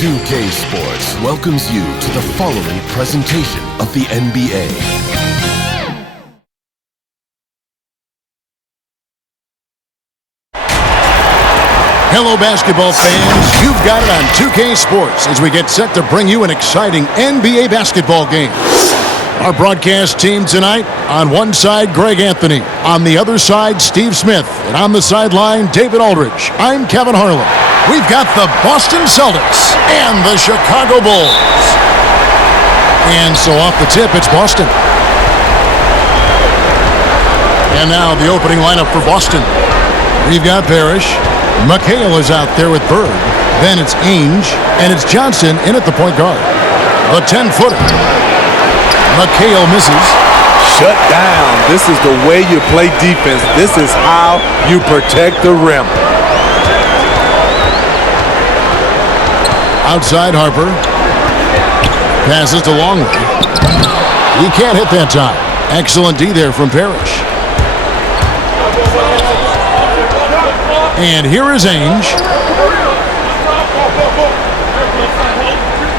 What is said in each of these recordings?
2K Sports welcomes you to the following presentation of the NBA. Hello, basketball fans. You've got it on 2K Sports as we get set to bring you an exciting NBA basketball game. Our broadcast team tonight, on one side, Greg Anthony. On the other side, Steve Smith. And on the sideline, David Aldridge. I'm Kevin Harlan. We've got the Boston Celtics and the Chicago Bulls. And so off the tip, it's Boston. And now the opening lineup for Boston. We've got Parrish. McHale is out there with Bird. Then it's Ainge. And it's Johnson in at the point guard. The 10-footer. McHale misses. Shut down. This is the way you play defense. This is how you protect the rim. Outside Harper. Passes to Longley. He can't hit that time. Excellent D there from Parrish. And here is Ainge.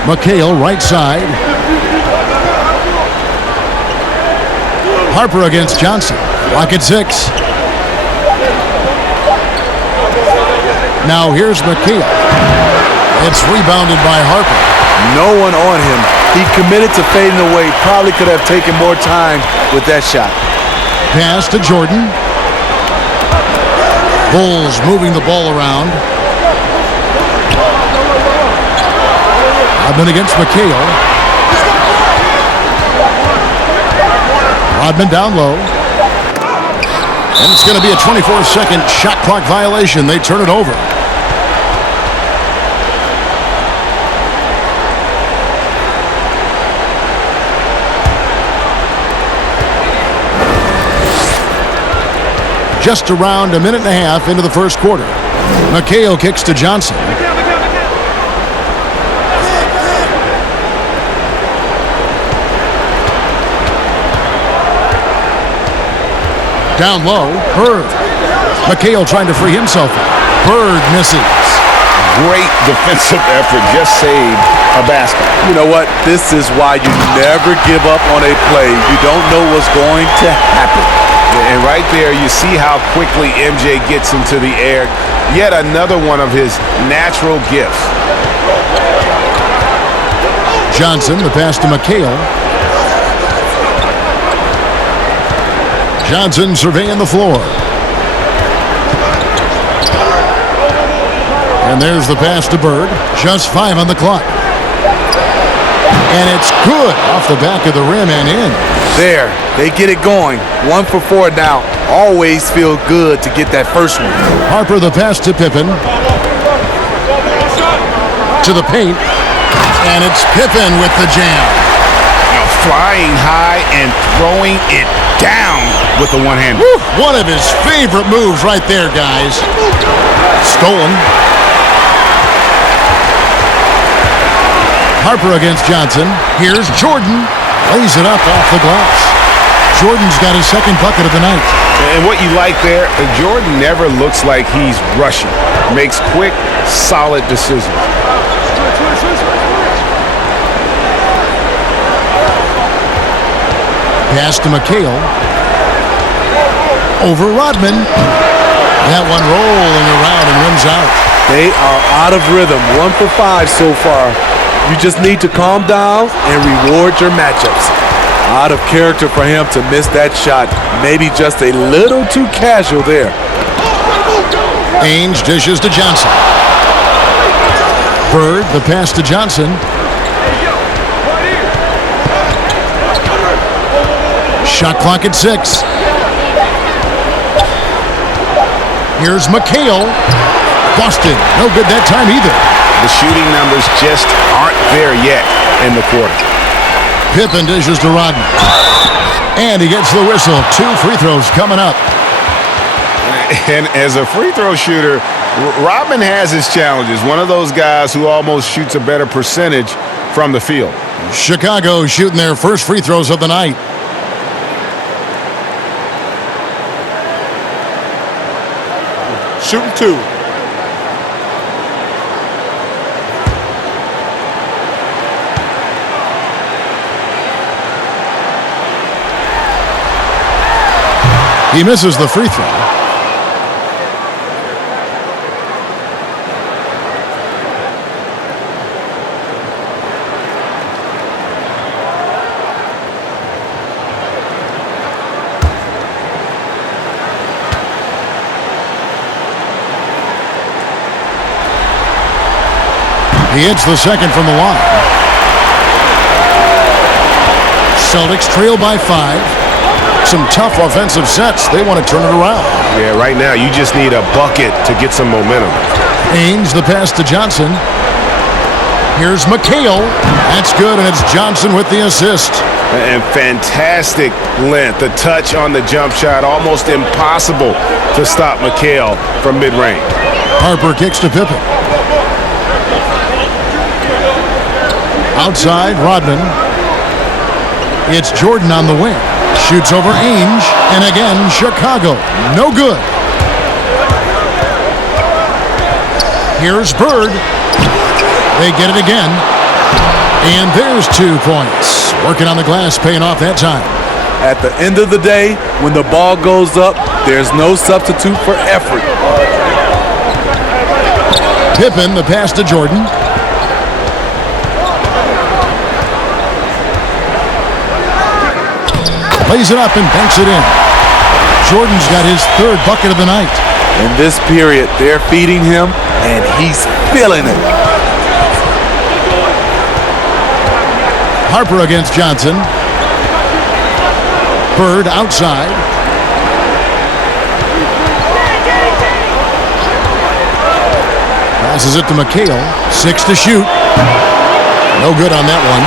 McHale right side. Harper against Johnson. Lock at 6. Now here's McHale. It's rebounded by Harper. No one on him. He committed to fading away. Probably could have taken more time with that shot. Pass to Jordan. Bulls moving the ball around. Rodman against McHale. Rodman down low. And it's going to be a 24-second shot clock violation. They turn it over. Just around a minute and a half into the first quarter. McHale kicks to Johnson. Down low, Bird. McHale trying to free himself. Bird misses. Great defensive effort, just saved a basket. You know what? This is why you never give up on a play. You don't know what's going to happen. And right there, you see how quickly MJ gets into the air. Yet another one of his natural gifts. Johnson, the pass to McHale. Johnson surveying the floor. And there's the pass to Bird. Just 5 on the clock. And it's good off the back of the rim and in. There, they get it going. 1 for 4 now. Always feel good to get that first one. Harper the pass to Pippen. To the paint. And it's Pippen with the jam. Flying high and throwing it down with the one-hander. One of his favorite moves right there, guys. Stolen. Harper against Johnson. Here's Jordan. Lays it up off the glass. Jordan's got his second bucket of the night. And what you like there, Jordan never looks like he's rushing. Makes quick, solid decisions. Pass to McHale. Over Rodman. That one rolling around and rims out. They are out of rhythm. 1 for 5 so far. You just need to calm down and reward your matchups. Out of character for him to miss that shot. Maybe just a little too casual there. Ainge dishes to Johnson. Bird, the pass to Johnson. Shot clock at 6. Here's McHale. Boston, no good that time either. The shooting numbers just aren't there yet in the quarter. Pippen dishes to Rodman. And he gets the whistle. 2 free throws coming up. And as a free throw shooter, Rodman has his challenges. One of those guys who almost shoots a better percentage from the field. Chicago shooting their first free throws of the night. Shooting 2. He misses the free throw. He hits the second from the line. Celtics trail by 5. Some tough offensive sets. They want to turn it around. Yeah, right now you just need a bucket to get some momentum. Ainge, the pass to Johnson. Here's McHale. That's good, and it's Johnson with the assist. And fantastic length. The touch on the jump shot, almost impossible to stop McHale from mid-range. Harper kicks to Pippen. Outside, Rodman. It's Jordan on the wing. Shoots over Ainge, and again, Chicago. No good. Here's Bird. They get it again. And there's 2 points. Working on the glass, paying off that time. At the end of the day, when the ball goes up, there's no substitute for effort. Pippen, the pass to Jordan. Plays it up and banks it in. Jordan's got his 3rd bucket of the night. In this period, they're feeding him, and he's feeling it. Harper against Johnson. Bird outside. Passes it to McHale. 6 to shoot. No good on that one.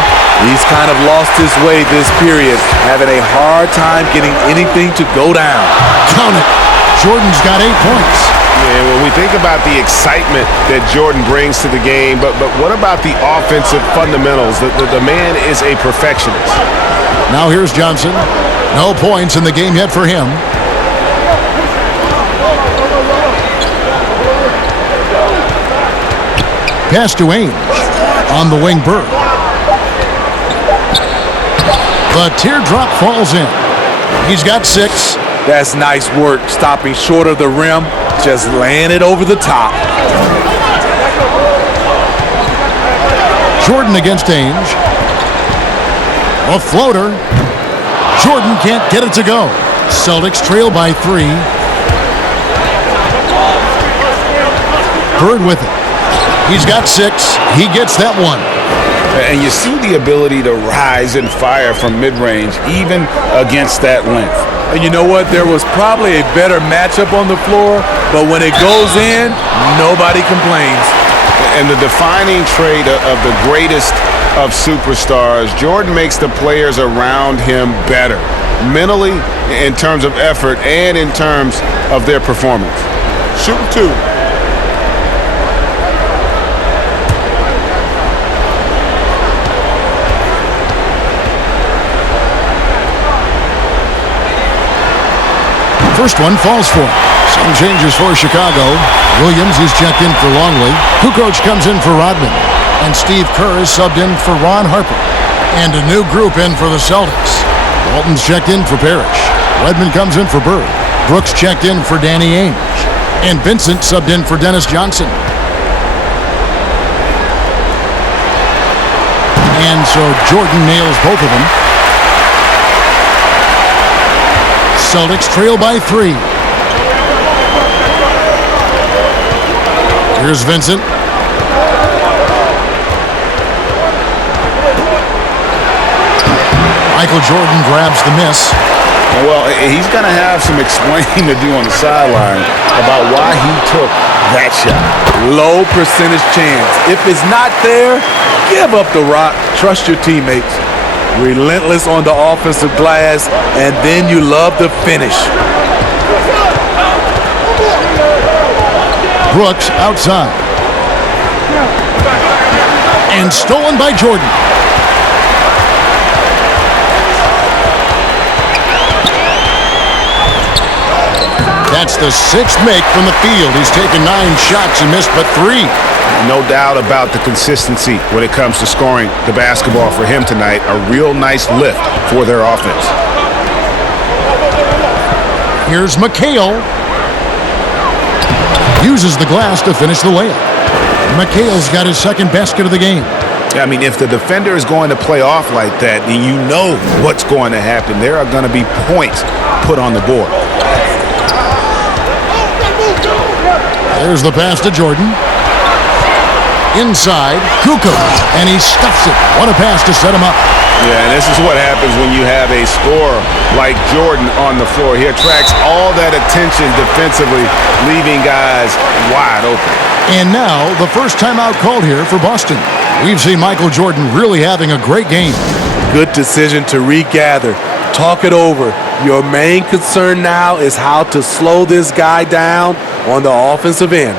He's kind of lost his way this period, having a hard time getting anything to go down. Count it. Jordan's got 8 points. Yeah, when we think about the excitement that Jordan brings to the game, but what about the offensive fundamentals? The man is a perfectionist. Now here's Johnson. No points in the game yet for him. Pass to Ainge. On the wing, Bird. The teardrop falls in. He's got 6. That's nice work, stopping short of the rim, just laying it over the top. Jordan against Ainge. A floater. Jordan can't get it to go. Celtics trail by 3. Bird with it. He's got 6. He gets that one. And you see the ability to rise and fire from mid-range, even against that length. And you know what? There was probably a better matchup on the floor, but when it goes in, nobody complains. And the defining trait of the greatest of superstars, Jordan makes the players around him better, mentally, in terms of effort, and in terms of their performance. Shooting 2. First one falls for him. Some changes for Chicago. Williams is checked in for Longley. Kukoc comes in for Rodman. And Steve Kerr is subbed in for Ron Harper. And a new group in for the Celtics. Walton's checked in for Parrish. Redmond comes in for Bird. Brooks checked in for Danny Ainge. And Vincent subbed in for Dennis Johnson. And so Jordan nails both of them. Celtics trail by 3. Here's Vincent. Michael Jordan grabs the miss. Well, he's going to have some explaining to do on the sideline about why he took that shot. Low percentage chance. If it's not there, give up the rock. Trust your teammates. Relentless on the offensive glass, and then you love the finish. Brooks outside. And stolen by Jordan. That's the 6th make from the field. He's taken 9 shots and missed but 3. No doubt about the consistency when it comes to scoring the basketball for him tonight. A real nice lift for their offense. Here's McHale. Uses the glass to finish the layup. McHale's got his second basket of the game. I mean, if the defender is going to play off like that, then you know what's going to happen. There are going to be points put on the board. There's the pass to Jordan. Inside, Kukoc, and he stuffs it. What a pass to set him up. Yeah, and this is what happens when you have a scorer like Jordan on the floor. He attracts all that attention defensively, leaving guys wide open. And now, the first timeout called here for Boston. We've seen Michael Jordan really having a great game. Good decision to regather. Talk it over. Your main concern now is how to slow this guy down on the offensive end.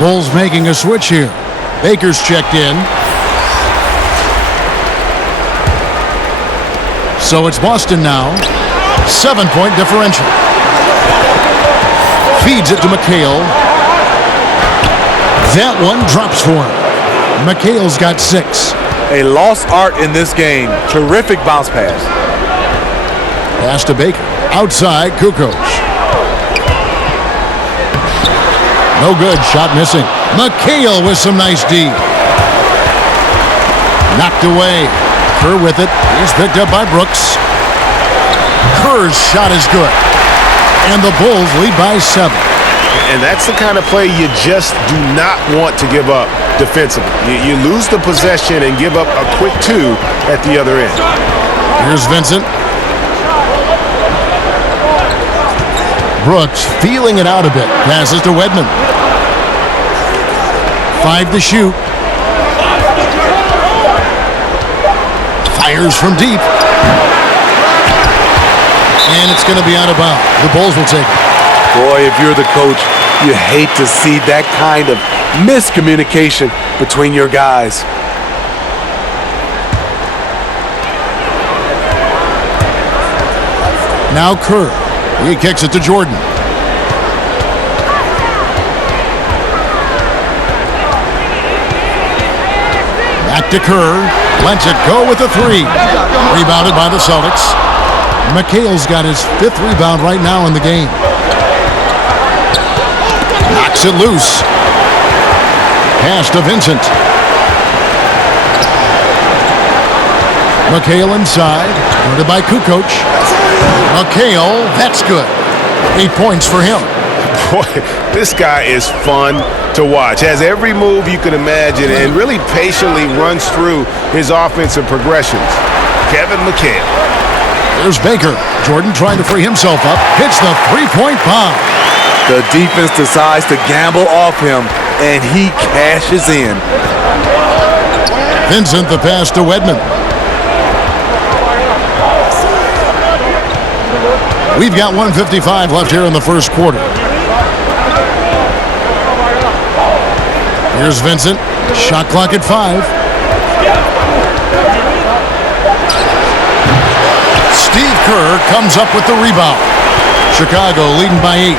Bulls making a switch here. Baker's checked in. So it's Boston now. 7-point differential. Feeds it to McHale. That one drops for him. McHale's got 6. A lost art in this game. Terrific bounce pass. Pass to Baker. Outside, Kukoc. No good. Shot missing. McHale with some nice D. Knocked away. Kerr with it. He's picked up by Brooks. Kerr's shot is good. And the Bulls lead by 7. And that's the kind of play you just do not want to give up defensively. You lose the possession and give up a quick 2 at the other end. Here's Vincent. Brooks feeling it out a bit. Passes to Wedman. 5 to shoot. Fires from deep. And it's going to be out of bounds. The Bulls will take it. Boy, if you're the coach, you hate to see that kind of miscommunication between your guys. Now Kerr. He kicks it to Jordan. Back to Kerr. Lets it go with a 3. Rebounded by the Celtics. McHale's got his 5th rebound right now in the game. Knocks it loose. Pass to Vincent. McHale inside. Guarded by Kukoc. McHale, that's good. 8 points for him. Boy, this guy is fun to watch. Has every move you can imagine and really patiently runs through his offensive progressions. Kevin McHale. There's Baker. Jordan trying to free himself up. Hits the 3-point bomb. The defense decides to gamble off him, and he cashes in. Vincent, the pass to Wedman. We've got 1:55 left here in the first quarter. Here's Vincent. Shot clock at 5. Steve Kerr comes up with the rebound. Chicago leading by 8.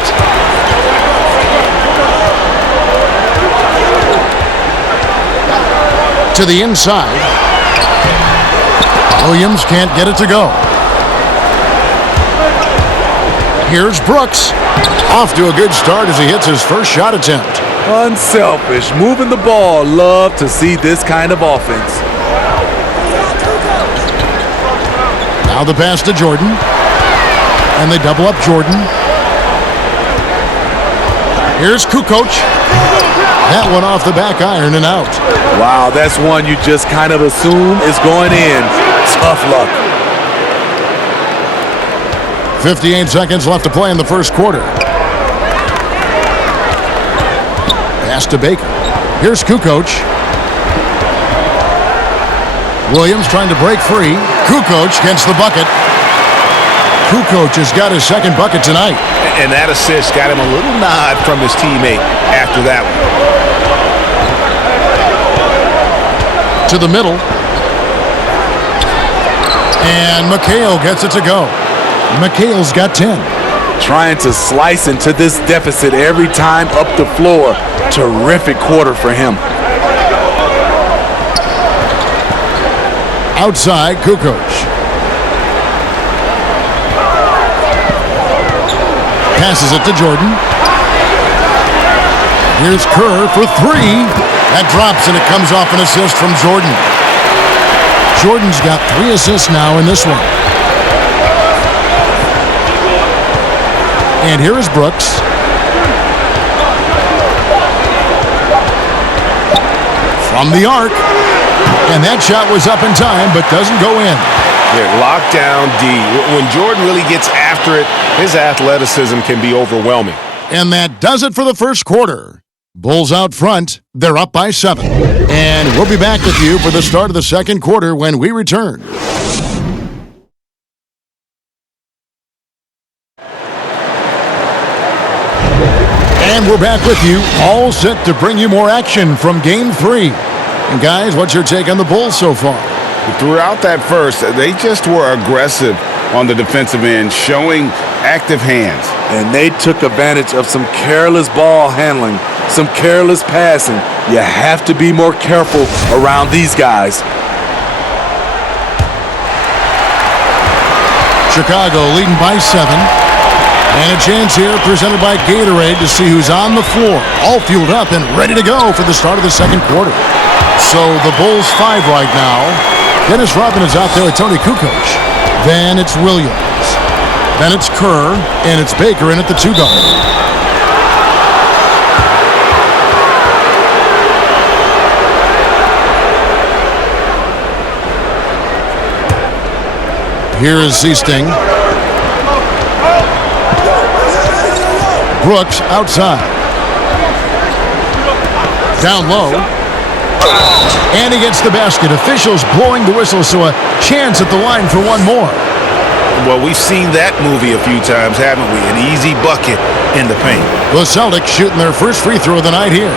To the inside. Williams can't get it to go. Here's Brooks. Off to a good start as he hits his first shot attempt. Unselfish, moving the ball. Love to see this kind of offense. Now the pass to Jordan. And they double up Jordan. Here's Kukoc. That one off the back iron and out. Wow, that's one you just kind of assume is going in. Tough luck. 58 seconds left to play in the first quarter. Pass to Baker. Here's Kukoc. Williams trying to break free. Kukoc gets the bucket. Kukoc has got his second bucket tonight. And that assist got him a little nod from his teammate after that one. To the middle. And McHale gets it to go. McHale's got 10. Trying to slice into this deficit every time up the floor. Terrific quarter for him. Outside, Kukoc. Passes it to Jordan. Here's Kerr for three. That drops and it comes off an assist from Jordan. Jordan's got 3 assists now in this one. And here is Brooks. From the arc. And that shot was up in time, but doesn't go in. Here, lockdown D. When Jordan really gets after it, his athleticism can be overwhelming. And that does it for the first quarter. Bulls out front. They're up by 7. And we'll be back with you for the start of the second quarter when we return. And we're back with you, all set to bring you more action from Game 3. And guys, what's your take on the Bulls so far? Throughout that first, they just were aggressive on the defensive end, showing active hands. And they took advantage of some careless ball handling, some careless passing. You have to be more careful around these guys. Chicago leading by 7. And a chance here presented by Gatorade to see who's on the floor, all fueled up and ready to go for the start of the second quarter. So the Bulls 5 right now. Dennis Rodman is out there with Tony Kukoc. Then it's Williams. Then it's Kerr. And it's Baker in at the 2 guard. Here is Seasting. Brooks outside. Down low. And he gets the basket. Officials blowing the whistle, so a chance at the line for one more. Well, we've seen that movie a few times, haven't we? An easy bucket in the paint. The Celtics shooting their first free throw of the night here.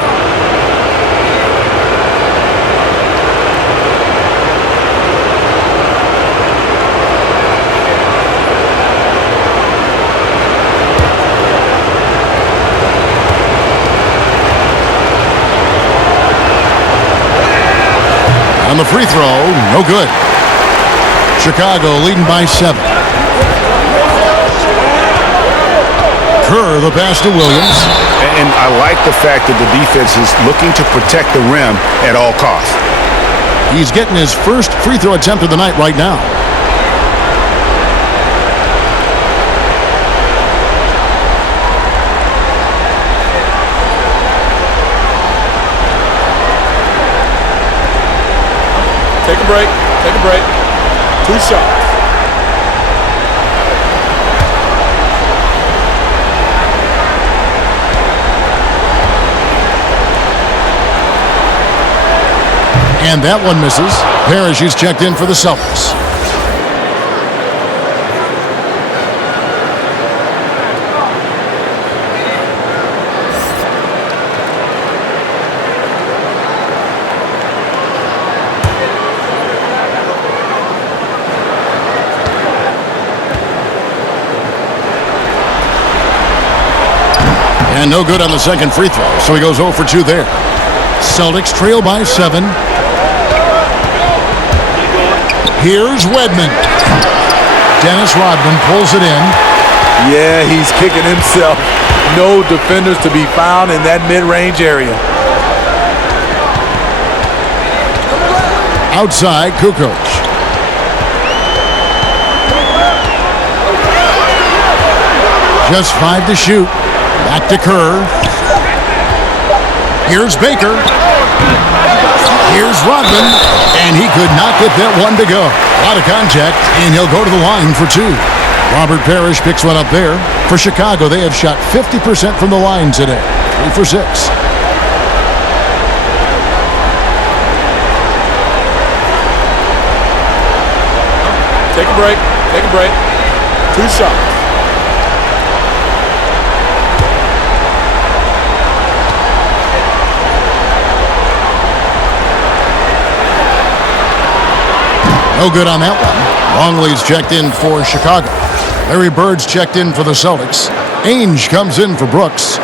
On the free throw, no good. Chicago leading by 7. Kerr, the pass to Williams. And I like the fact that the defense is looking to protect the rim at all costs. He's getting his first free throw attempt of the night right now. Take a break. Take a break. 2 shots. And that one misses. Parrish is checked in for the Celtics. And no good on the second free throw, so he goes 0 for 2 there. Celtics trail by 7. Here's Wedman. Dennis Rodman pulls it in. Yeah, he's kicking himself. No defenders to be found in that mid-range area. Outside, Kukoc. Just 5 to shoot. Back to Kerr. Here's Baker. Here's Rodman. And he could not get that one to go. Out of contact, and he'll go to the line for two. Robert Parrish picks one up there. For Chicago, they have shot 50% from the line today. 3 for 6. Take a break. Take a break. 2 shots. No good on that one. Longley's checked in for Chicago. Larry Bird's checked in for the Celtics. Ainge comes in for Brooks.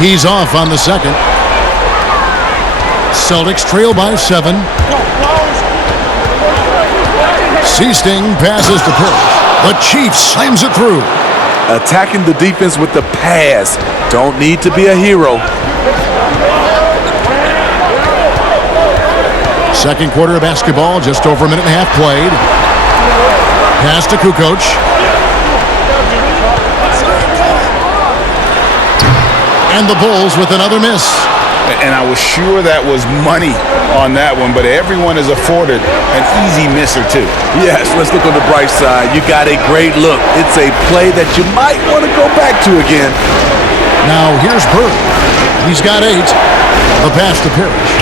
He's off on the second. Celtics trail by 7. Seasting passes to Parrish. The Chiefs slams it through. Attacking the defense with the pass. Don't need to be a hero. Second quarter of basketball, just over a minute and a half played. Pass to Kukoc. And the Bulls with another miss. And I was sure that was money on that one, but everyone is afforded an easy miss or two. Yes, let's look on the bright side. You got a great look. It's a play that you might want to go back to again. Now here's Bird. He's got 8. The pass to Parrish.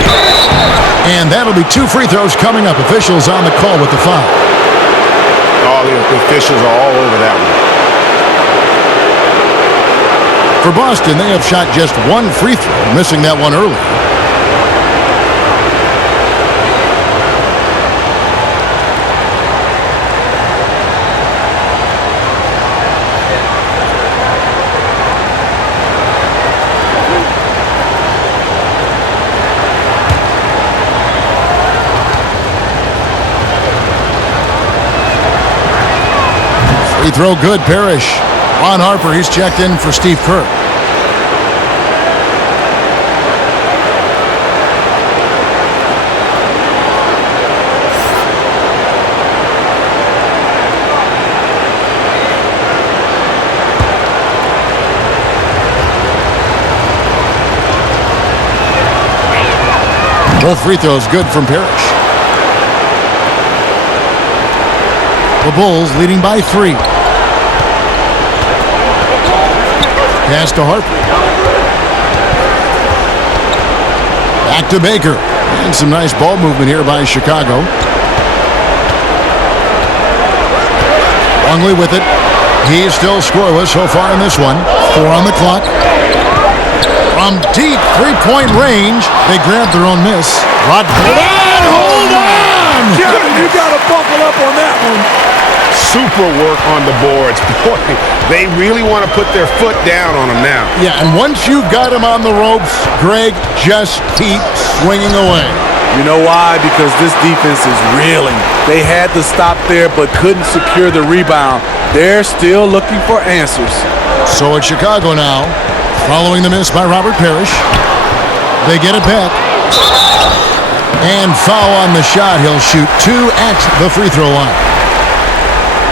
And that'll be 2 free throws coming up. Officials on the call with the foul. All the officials are all over that one. For Boston, they have shot just 1 free throw, missing that one early. Free throw good, Parrish. Ron Harper, he's checked in for Steve Kerr. Both free throws good from Parrish. The Bulls leading by 3. Pass to Harper. Back to Baker. And some nice ball movement here by Chicago. Longley with it. He's still scoreless so far in this one. 4 on the clock. From deep three-point range, they grab their own miss. Rodman, hold on! You got to buckle up on that one. Super work on the boards. Boy, they really want to put their foot down on them now. Yeah, and once you've got him on the ropes, Greg, just keep swinging away. You know why? Because this defense is reeling. They had to stop there but couldn't secure the rebound. They're still looking for answers. So it's Chicago now, following the miss by Robert Parrish. They get it back. And foul on the shot. He'll shoot 2 at the free throw line.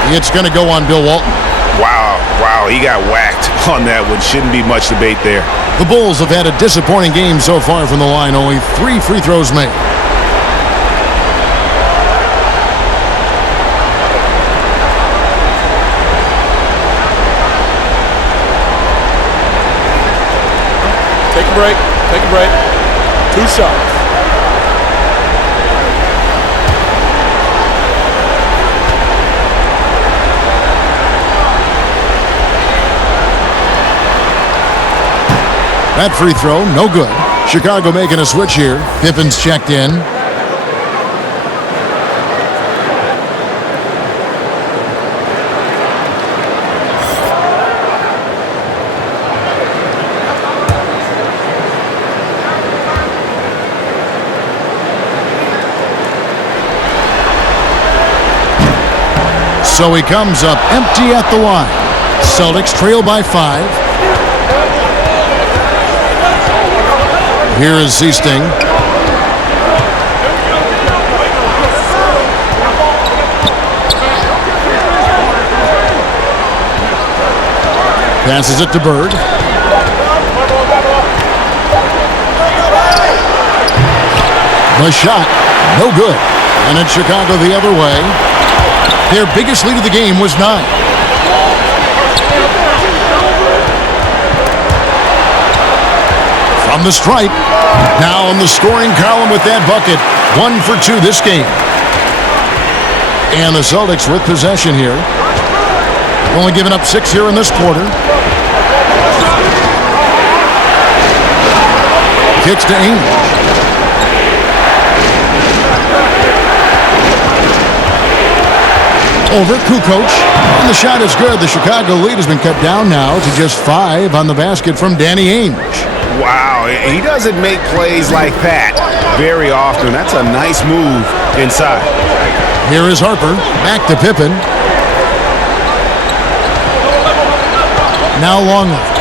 It's going to go on Bill Walton. Wow, he got whacked on that one. Shouldn't be much debate there. The Bulls have had a disappointing game so far from the line. Only 3 free throws made. Take a break. Take a break. 2 shots. That free throw, no good. Chicago making a switch here. Pippen's checked in. So he comes up empty at the line. Celtics trail by 5. Here is Zeesting. Passes it to Bird. The shot, no good. And it's Chicago the other way. Their biggest lead of the game was 9. From the stripe, now on the scoring column with that bucket. 1 for 2 this game. And the Celtics with possession here. Only giving up 6 here in this quarter. Kicks to Ainge. Over Kukoc, and the shot is good. The Chicago lead has been cut down now to just 5 on the basket from Danny Ainge. Wow, he doesn't make plays like that very often. That's a nice move inside. Here is Harper, back to Pippen. Now Longley.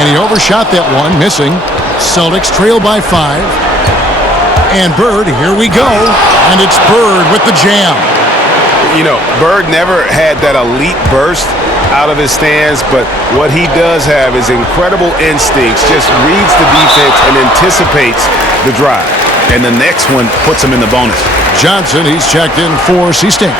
And he overshot that one, missing. Celtics trail by 5. And Bird, here we go. And it's Bird with the jam. You know, Bird never had that elite burst out of his stance, but what he does have is incredible instincts, just reads the defense and anticipates the drive. And the next one puts him in the bonus. Johnson, he's checked in for Zeesting.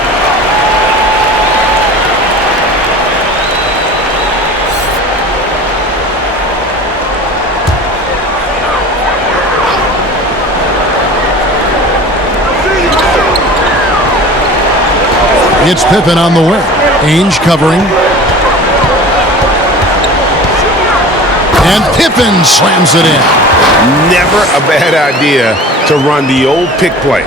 It's Pippen on the wing. Ainge covering. And Pippen slams it in. Never a bad idea to run the old pick play.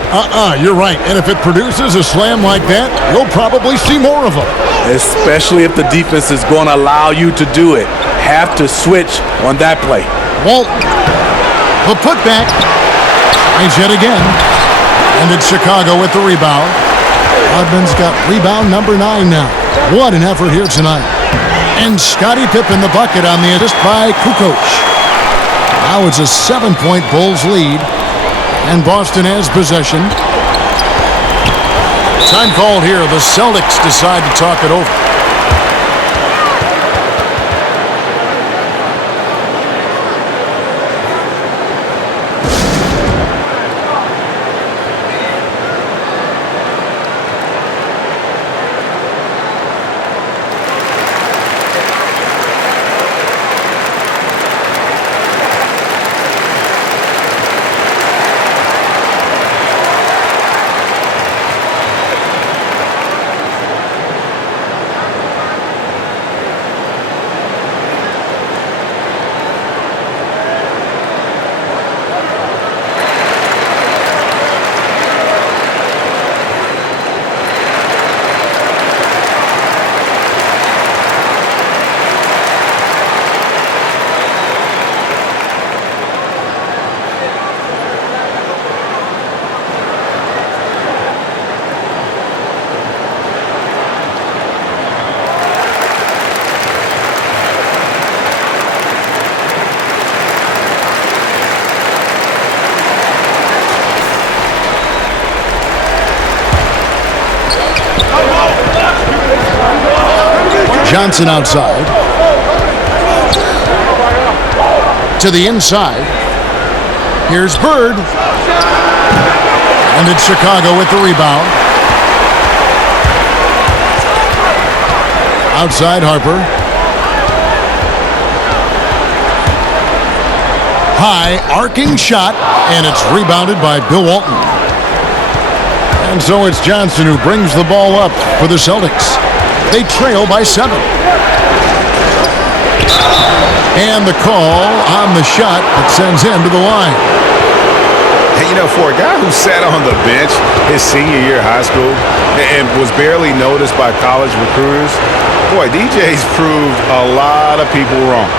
You're right. And if it produces a slam like that, you'll probably see more of them. Especially if the defense is going to allow you to do it. Have to switch on that play. Walton. The putback. Ainge yet again. And it's Chicago with the rebound. Rodman's got rebound number 9 now. What an effort here tonight. And Scottie Pippen the bucket on the assist by Kukoc. Now it's a 7-point Bulls lead. And Boston has possession. Time called here. The Celtics decide to talk it over. Johnson outside. To the inside. Here's Bird. And it's Chicago with the rebound. Outside Harper. High arcing shot. And it's rebounded by Bill Walton. And so it's Johnson who brings the ball up for the Celtics. They trail by 7. And the call on the shot that sends him to the line. Hey, you know, for a guy who sat on the bench his senior year of high school and was barely noticed by college recruiters, boy, DJ's proved a lot of people wrong.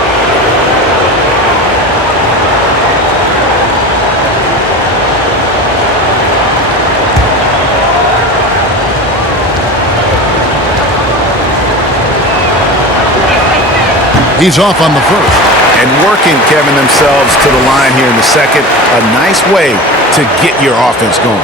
He's off on the first. And working, Kevin, themselves to the line here in the second. A nice way to get your offense going.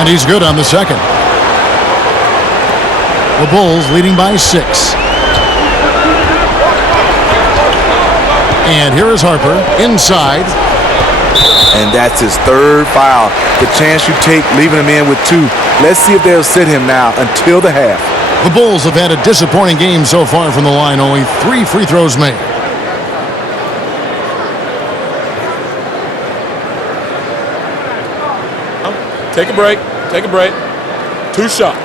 And he's good on the second. The Bulls leading by 6. And here is Harper inside. And that's his third foul. The chance you take leaving him in with 2. Let's see if they'll sit him now until the half. The Bulls have had a disappointing game so far from the line. Only 3 free throws made. Take a break. Take a break. 2 shots.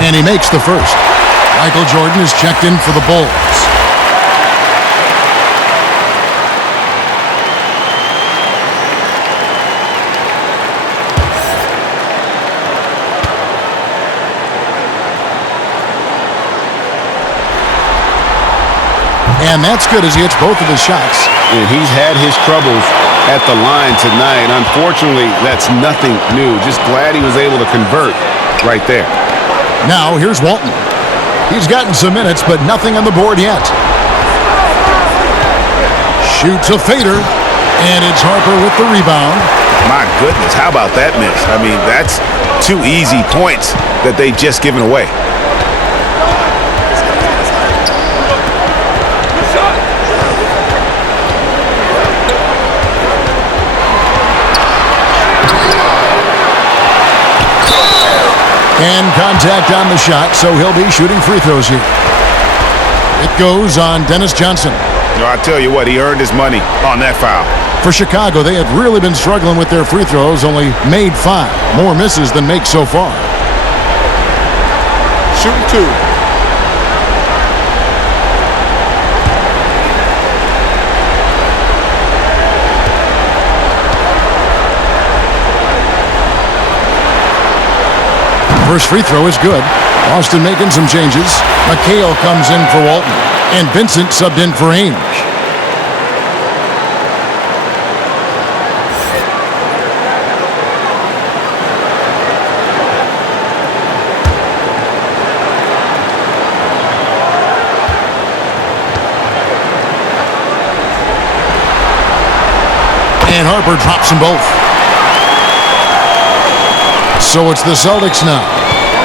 And he makes the first. Michael Jordan is checked in for the Bulls. And that's good as he hits both of his shots. And he's had his troubles at the line tonight. Unfortunately, that's nothing new. Just glad he was able to convert right there. Now, here's Walton. He's gotten some minutes, but nothing on the board yet. Shoots a fader, and it's Harper with the rebound. My goodness, how about that miss? I mean, that's 2 easy points that they've just given away. And contact on the shot, so he'll be shooting free throws here. It goes on Dennis Johnson. No, I tell you what, he earned his money on that foul. For Chicago, they have really been struggling with their free throws, only made 5. More misses than makes so far. Shooting 2. First free throw is good. Austin making some changes. McHale comes in for Walton. And Vincent subbed in for Ainge. And Harper drops them both. So it's the Celtics now.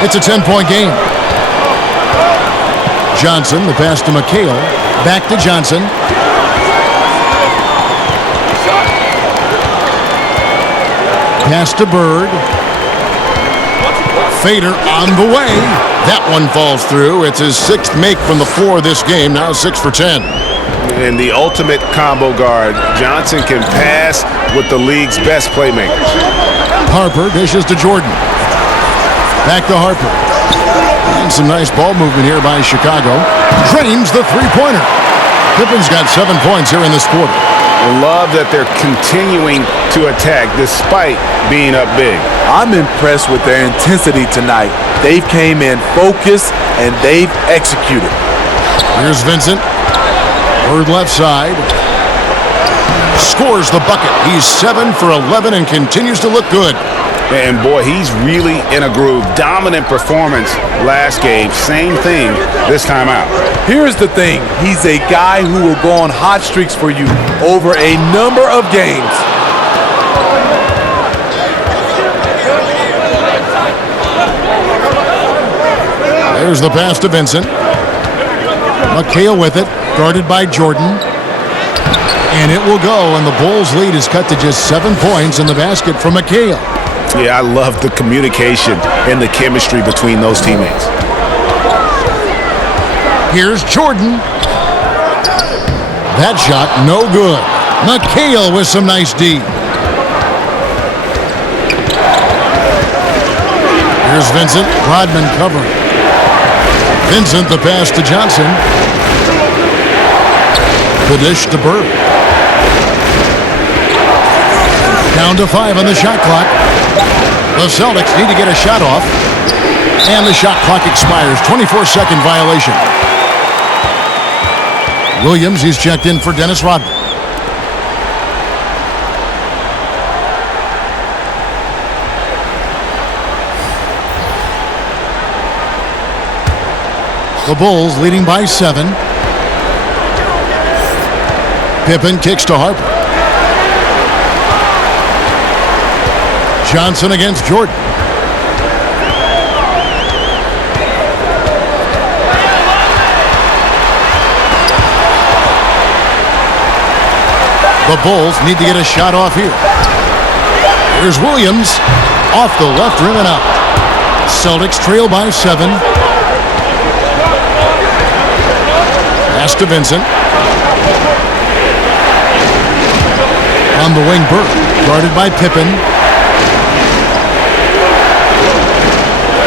It's a 10-point game. Johnson, the pass to McHale. Back to Johnson. Pass to Bird. Fader on the way. That one falls through. It's his 6th make from the floor this game. Now 6 for 10. And the ultimate combo guard. Johnson can pass with the league's best playmakers. Harper dishes to Jordan. Back to Harper. And some nice ball movement here by Chicago. Drains the three-pointer. Pippen's got 7 points here in this quarter. Love that they're continuing to attack despite being up big. I'm impressed with their intensity tonight. They've came in focused and they've executed. Here's Vincent. Bird left side. Scores the bucket. He's 7 for 11 and continues to look good. And boy, he's really in a groove. Dominant performance last game. Same thing this time out. Here's the thing. He's a guy who will go on hot streaks for you over a number of games. There's the pass to Vincent. McHale with it, guarded by Jordan. And it will go, and the Bulls' lead is cut to just 7 points in the basket from McHale. Yeah, I love the communication and the chemistry between those teammates. Here's Jordan. That shot, no good. McHale with some nice D. Here's Vincent. Rodman covering. Vincent, the pass to Johnson. The dish to Bird. Down to 5 on the shot clock. The Celtics need to get a shot off. And the shot clock expires. 24-second violation. Williams, he's checked in for Dennis Rodman. The Bulls leading by 7. Pippen kicks to Harper. Johnson against Jordan. The Bulls need to get a shot off here. Here's Williams. Off the left rim and out. Celtics trail by 7. Pass to Vincent. On the wing, Burke. Guarded by Pippen.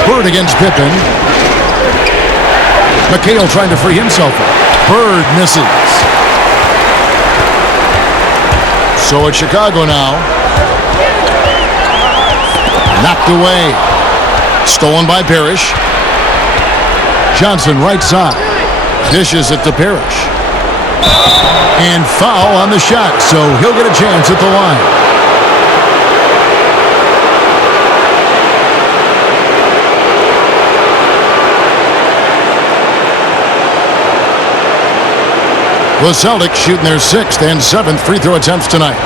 Bird against Pippen. McHale trying to free himself. Bird misses. So it's Chicago now. Knocked away. Stolen by Parrish. Johnson right side. Dishes it to Parrish. And foul on the shot, so he'll get a chance at the line. The Celtics shooting their 6th and 7th free throw attempts tonight.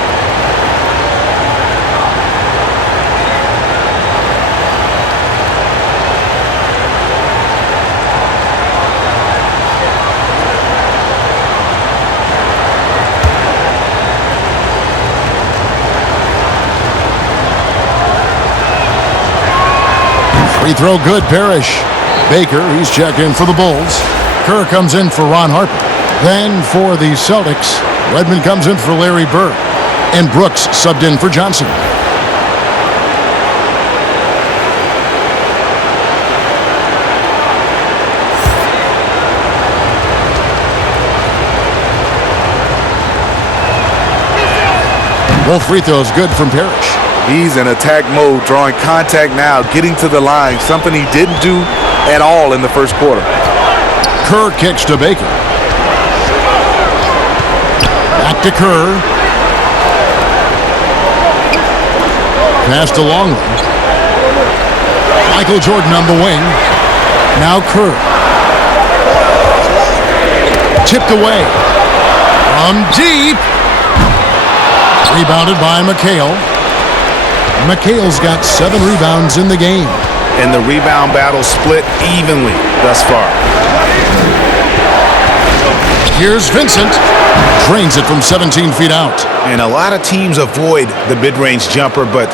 Free throw good, Parrish. Baker, he's checked in for the Bulls. Kerr comes in for Ron Harper. Then for the Celtics, Redmond comes in for Larry Bird. And Brooks subbed in for Johnson. Both free throws good from Parrish. He's in attack mode, drawing contact now, getting to the line, something he didn't do at all in the first quarter. Kerr kicks to Baker. Back to Kerr. Pass to Longley. Michael Jordan on the wing. Now Kerr. Tipped away. From deep. Rebounded by McHale. McHale's got 7 rebounds in the game. And the rebound battle split evenly thus far. Here's Vincent. Drains it from 17 feet out. And a lot of teams avoid the mid-range jumper, but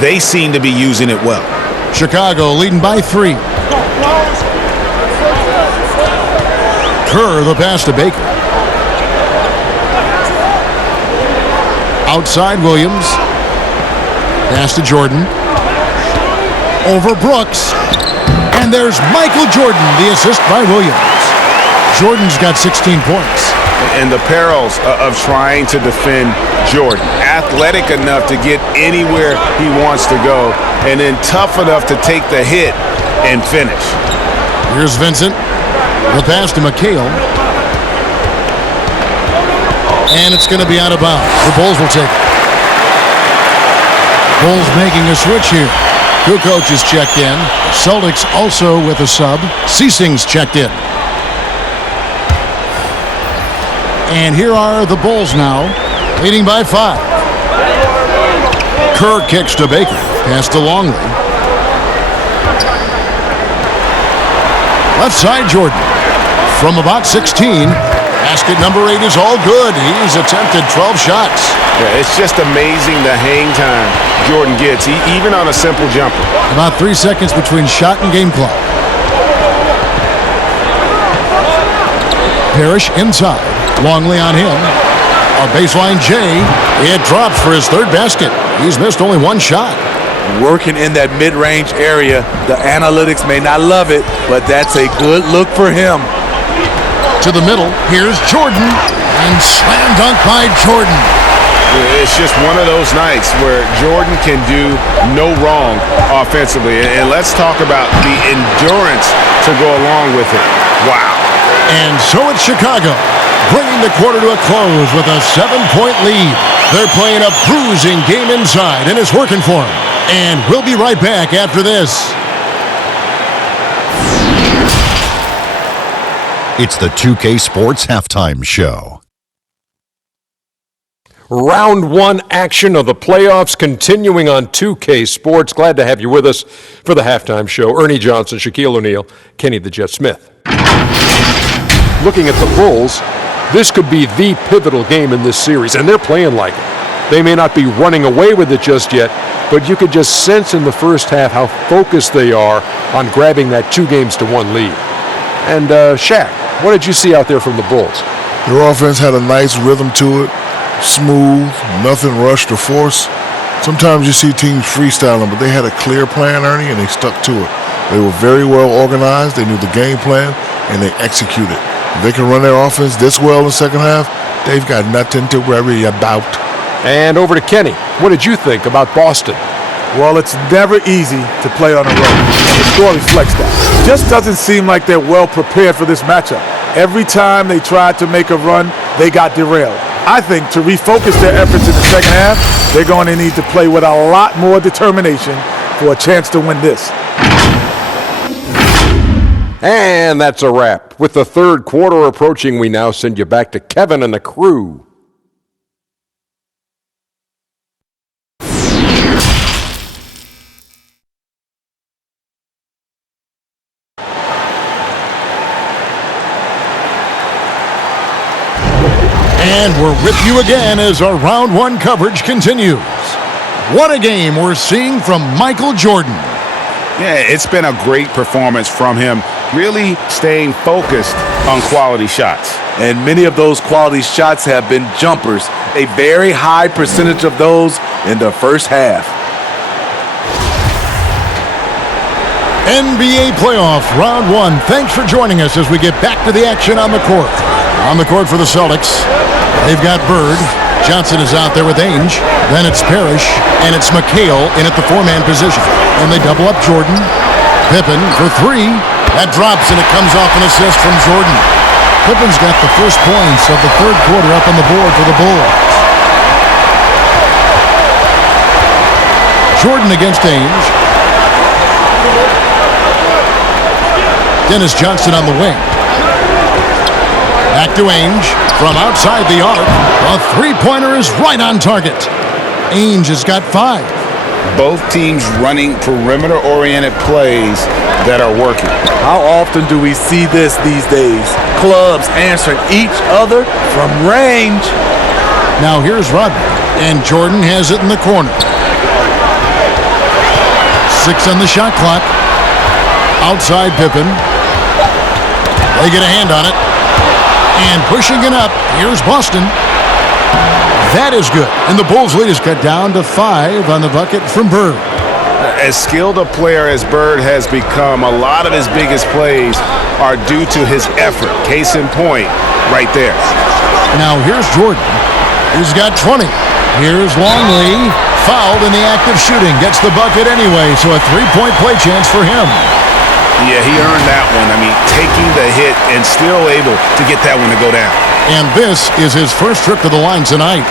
they seem to be using it well. Chicago leading by 3. Kerr, the pass to Baker. Outside Williams. Pass to Jordan. Over Brooks. And there's Michael Jordan, the assist by Williams. Jordan's got 16 points. And the perils of trying to defend Jordan. Athletic enough to get anywhere he wants to go, and then tough enough to take the hit and finish. Here's Vincent. The pass to McHale. And it's going to be out of bounds. The Bulls will take it. Bulls making a switch here. Kukoc is checked in. Celtics also with a sub. Ceasing's checked in. And here are the Bulls now, leading by 5. Kerr kicks to Baker. Pass to Longley. Left side Jordan. From about 16. Basket number 8 is all good. He's attempted 12 shots. Yeah, it's just amazing the hang time Jordan gets, even on a simple jumper. About 3 seconds between shot and game clock. Parrish inside. Longley on him. A baseline J. It drops for his 3rd basket. He's missed only 1 shot. Working in that mid-range area. The analytics may not love it, but that's a good look for him. To the middle. Here's Jordan. And slam dunk by Jordan. It's just one of those nights where Jordan can do no wrong offensively. And let's talk about the endurance to go along with it. Wow. And so it's Chicago, bringing the quarter to a close with a 7-point lead. They're playing a bruising game inside, and it's working for them. And we'll be right back after this. It's the 2K Sports Halftime Show. Round one action of the playoffs continuing on 2K Sports. Glad to have you with us for the halftime show. Ernie Johnson, Shaquille O'Neal, Kenny the Jet Smith. Looking at the Bulls, this could be the pivotal game in this series, and they're playing like it. They may not be running away with it just yet, but you could just sense in the first half how focused they are on grabbing that 2-1 lead. And Shaq, what did you see out there from the Bulls? Their offense had a nice rhythm to it. Smooth, nothing rushed or forced. Sometimes you see teams freestyling, but they had a clear plan, Ernie, and they stuck to it. They were very well organized. They knew the game plan, and they executed. If they can run their offense this well in the second half, they've got nothing to worry about. And over to Kenny. What did you think about Boston? Well, it's never easy to play on the road. The score reflects that. Just doesn't seem like they're well prepared for this matchup. Every time they tried to make a run, they got derailed. I think to refocus their efforts in the second half, they're going to need to play with a lot more determination for a chance to win this. And that's a wrap. With the third quarter approaching, we now send you back to Kevin and the crew. And we're with you again as our round one coverage continues. What a game we're seeing from Michael Jordan. Yeah, it's been a great performance from him, really staying focused on quality shots. And many of those quality shots have been jumpers, a very high percentage of those in the first half. NBA playoff round one. Thanks for joining us as we get back to the action on the court. On the court for the Celtics, they've got Bird. Johnson is out there with Ainge. Then it's Parrish, and it's McHale in at the four-man position. And they double up Jordan. Pippen for three. That drops, and it comes off an assist from Jordan. Pippen's got the first points of the third quarter up on the board for the Bulls. Jordan against Ainge. Dennis Johnson on the wing. Back to Ainge from outside the arc. A three-pointer is right on target. Ainge has got 5. Both teams running perimeter-oriented plays that are working. How often do we see this these days? Clubs answering each other from range. Now here's Rodman, and Jordan has it in the corner. 6 on the shot clock. Outside Pippen. They get a hand on it. And pushing it up, here's Boston. That is good. And the Bulls' lead is cut down to 5 on the bucket from Bird. As skilled a player as Bird has become, a lot of his biggest plays are due to his effort. Case in point, right there. Now here's Jordan. He's got 20. Here's Longley. Fouled in the act of shooting. Gets the bucket anyway, so a 3-point play chance for him. Yeah, he earned that one. I mean, taking the hit and still able to get that one to go down. And this is his first trip to the line tonight.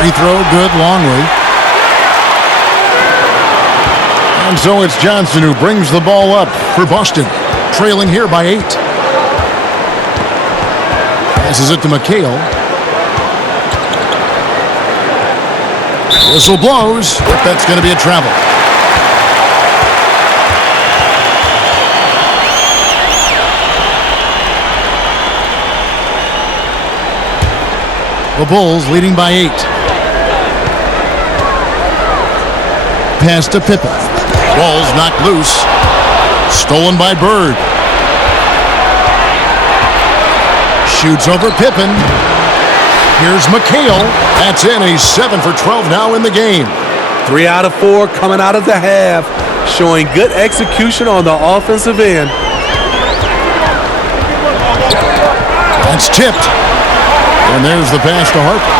Free throw, good, Longley. And so it's Johnson who brings the ball up for Boston, trailing here by 8. Passes it to McHale. Whistle blows, but that's going to be a travel. The Bulls leading by 8. Pass to Pippen. Ball's knocked loose. Stolen by Bird. Shoots over Pippen. Here's McHale. That's in. He's 7 for 12 now in the game. 3 out of 4 coming out of the half, showing good execution on the offensive end. That's tipped. And there's the pass to Harper.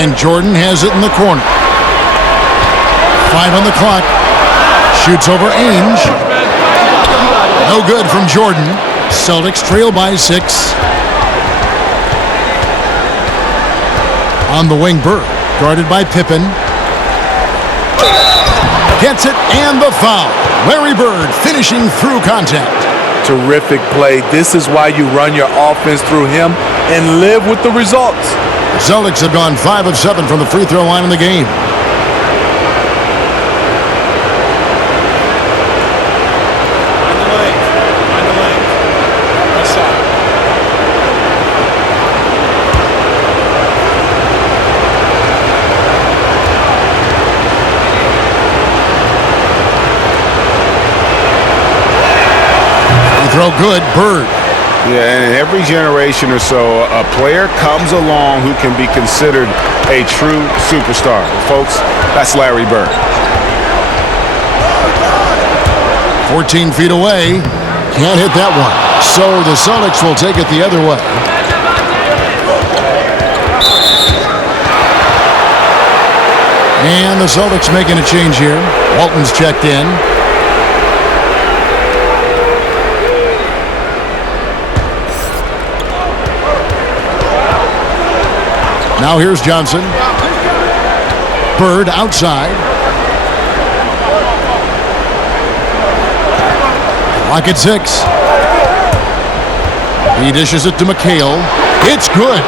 And Jordan has it in the corner. 5 on the clock. Shoots over Ainge. No good from Jordan. Celtics trail by 6. On the wing, Bird, guarded by Pippen. Gets it, and the foul. Larry Bird finishing through contact. Terrific play. This is why you run your offense through him and live with the results. The Celtics have gone 5 of 7 from the free throw line in the game. Throw good, Bird. Yeah, and in every generation or so, a player comes along who can be considered a true superstar. Folks, that's Larry Bird. 14 feet away. Can't hit that one. So the Celtics will take it the other way. And the Celtics making a change here. Walton's checked in. Now here's Johnson. Bird outside. Clock at 6. He dishes it to McHale. It's good.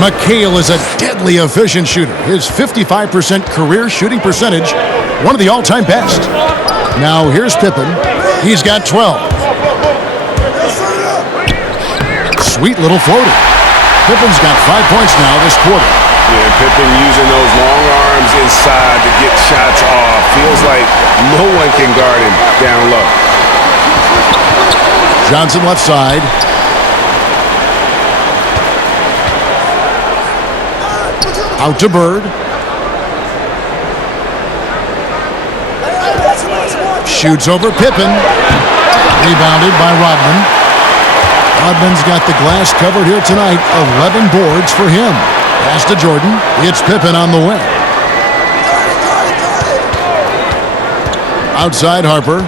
McHale is a deadly efficient shooter. His 55% career shooting percentage, one of the all-time best. Now here's Pippen. He's got 12. Sweet little floater. Pippen's got 5 points now this quarter. Yeah, Pippen using those long arms inside to get shots off. Feels like no one can guard him down low. Johnson left side. Out to Bird. Shoots over Pippen. Rebounded by Rodman. Rodman's got the glass covered here tonight. 11 boards for him. Pass to Jordan. It's Pippen on the wing. Outside Harper.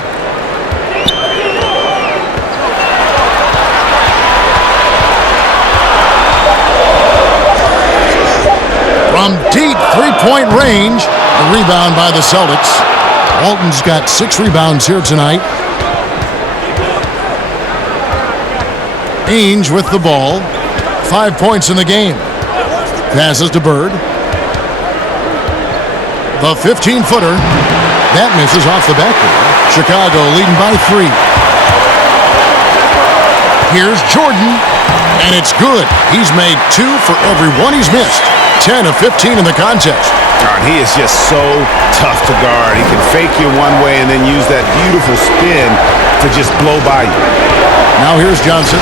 From deep three-point range. A rebound by the Celtics. Walton's got 6 rebounds here tonight. Ainge with the ball. 5 points in the game. Passes to Bird. The 15-footer. That misses off the backboard. Chicago leading by 3. Here's Jordan. And it's good. He's made 2 for every one he's missed. 10 of 15 in the contest. He is just so tough to guard. He can fake you one way and then use that beautiful spin to just blow by you. Now here's Johnson.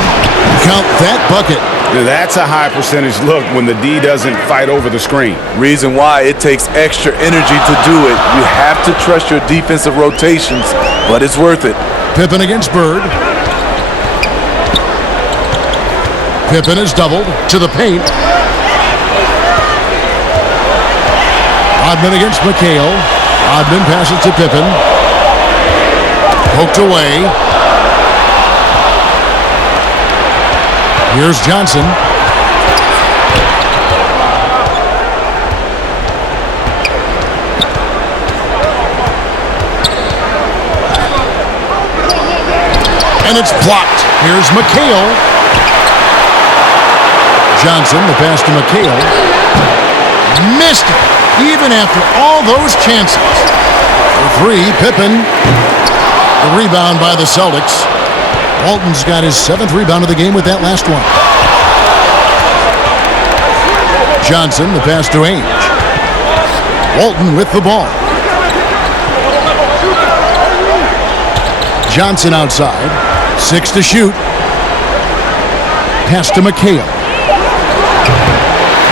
Count that bucket. That's a high percentage look when the D doesn't fight over the screen. Reason why it takes extra energy to do it. You have to trust your defensive rotations, but it's worth it. Pippen against Bird. Pippen is doubled to the paint. Rodman against McHale. Rodman passes to Pippen. Poked away. Here's Johnson. And it's blocked. Here's McHale. Johnson, the pass to McHale. Missed it, even after all those chances. For 3, Pippen. The rebound by the Celtics. Walton's got his 7th rebound of the game with that last one. Johnson, the pass to Ainge. Walton with the ball. Johnson outside. 6 to shoot. Pass to McHale.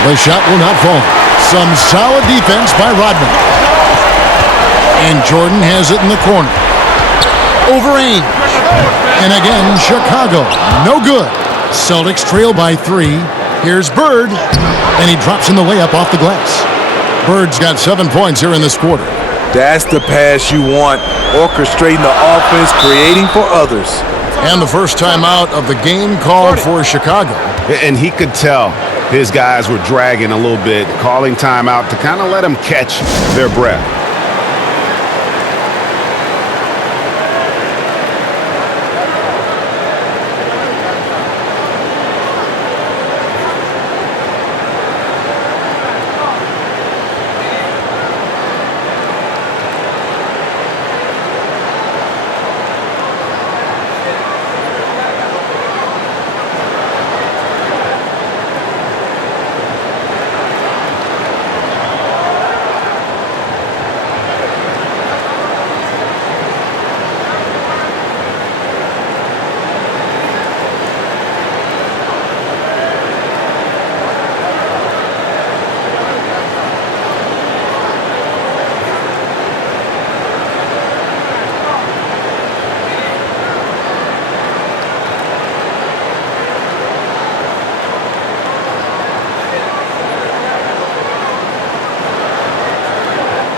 The shot will not fall. Some solid defense by Rodman. And Jordan has it in the corner. Over Ainge. And again, Chicago. No good. Celtics trail by 3. Here's Bird. And he drops in the layup off the glass. Bird's got 7 points here in this quarter. That's the pass you want. Orchestrating the offense, creating for others. And the first timeout of the game called for Chicago. And he could tell his guys were dragging a little bit, calling timeout to kind of let them catch their breath.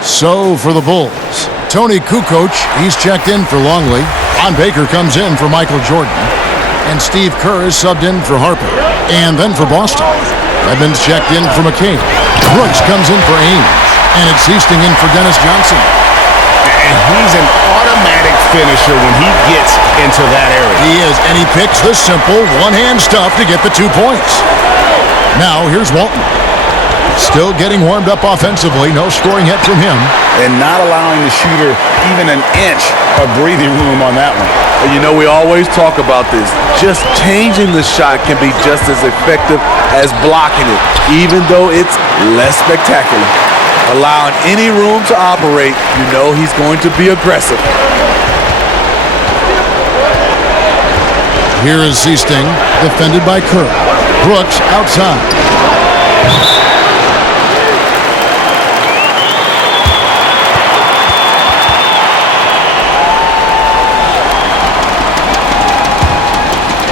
So for the Bulls, Tony Kukoc, he's checked in for Longley. Ron Baker comes in for Michael Jordan. And Steve Kerr is subbed in for Harper. And then for Boston, Edmonds checked in for McCain. Brooks comes in for Ainge. And it's Easting in for Dennis Johnson. And he's an automatic finisher when he gets into that area. He is, and he picks the simple one-hand stuff to get the 2 points. Now here's Walton. Still getting warmed up offensively. No scoring hit from him. And not allowing the shooter even an inch of breathing room on that one. You know, we always talk about this. Just changing the shot can be just as effective as blocking it, even though it's less spectacular. Allowing any room to operate, you know he's going to be aggressive. Here is Easting, defended by Kerr. Brooks outside.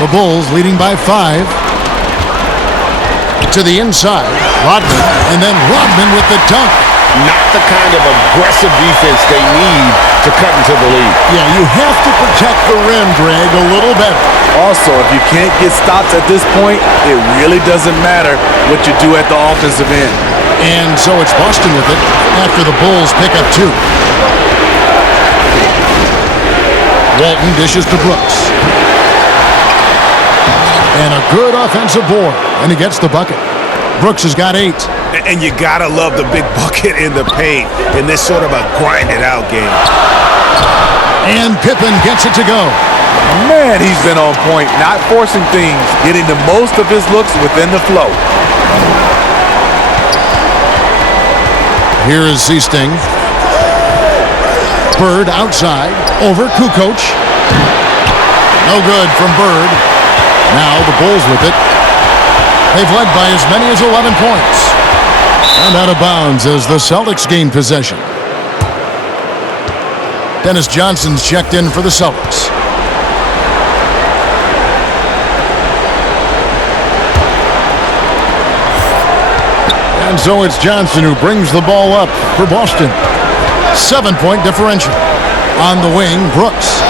The Bulls leading by 5. To the inside, Rodman, and then Rodman with the dunk. Not the kind of aggressive defense they need to cut into the lead. Yeah, you have to protect the rim, Greg, a little better. Also, if you can't get stops at this point, it really doesn't matter what you do at the offensive end. And so it's Boston with it after the Bulls pick up 2. Walton dishes to Brooks. And a good offensive board, and he gets the bucket. Brooks has got 8. And you gotta love the big bucket in the paint in this sort of a grinded-out game. And Pippen gets it to go. Man, he's been on point, not forcing things, getting the most of his looks within the flow. Here is Easting. Bird outside, over Kukoc. No good from Bird. Now the Bulls with it. They've led by as many as 11 points. And out of bounds as the Celtics gain possession. Dennis Johnson's checked in for the Celtics. And so it's Johnson who brings the ball up for Boston. 7-point differential. On the wing, Brooks.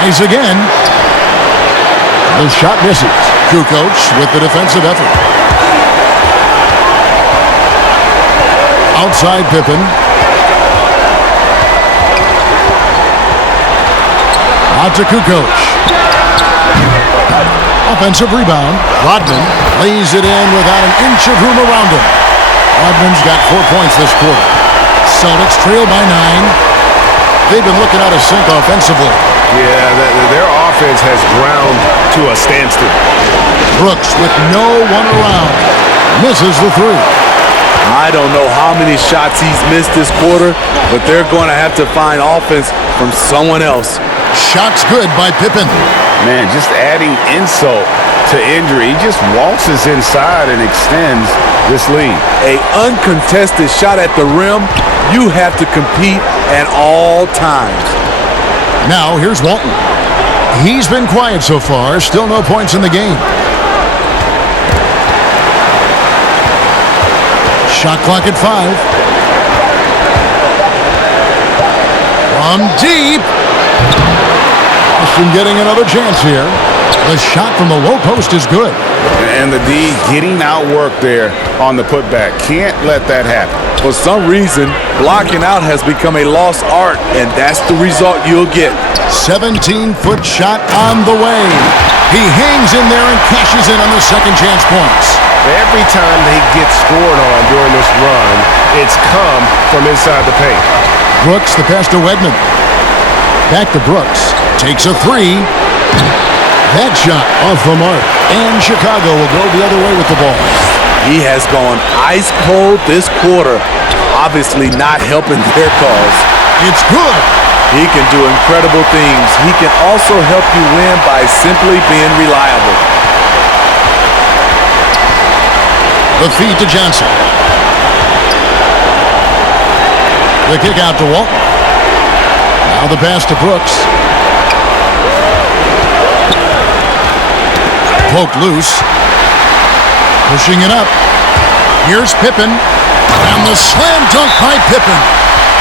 Tries again. The shot misses. Kukoc with the defensive effort. Outside Pippen. Out to Kukoc. Offensive rebound. Rodman lays it in without an inch of room around him. Rodman's got 4 points this quarter. Celtics trail by 9. They've been looking out of sync offensively. Yeah, their offense has ground to a standstill. Brooks with no one around. Misses the 3. I don't know how many shots he's missed this quarter, but they're going to have to find offense from someone else. Shot's good by Pippen. Man, just adding insult to injury. He just waltzes inside and extends this lead. A uncontested shot at the rim, you have to compete at all times. Now here's Walton. He's been quiet so far. Still no points in the game. Shot clock at 5. From deep. Boston getting another chance here. The shot from the low post is good. And the D getting outworked there on the putback. Can't let that happen. For some reason, blocking out has become a lost art, and that's the result you'll get. 17-foot shot on the way. He hangs in there and cashes in on the second chance points. Every time they get scored on during this run, it's come from inside the paint. Brooks, the pass to Wedman. Back to Brooks. Takes a 3. That shot off the mark. And Chicago will go the other way with the ball. He has gone ice cold this quarter, obviously not helping their cause. It's good. He can do incredible things. He can also help you win by simply being reliable. The feed to Johnson. The kick out to Walton. Now the pass to Brooks. Poked loose. Pushing it up. Here's Pippen. And the slam dunk by Pippen.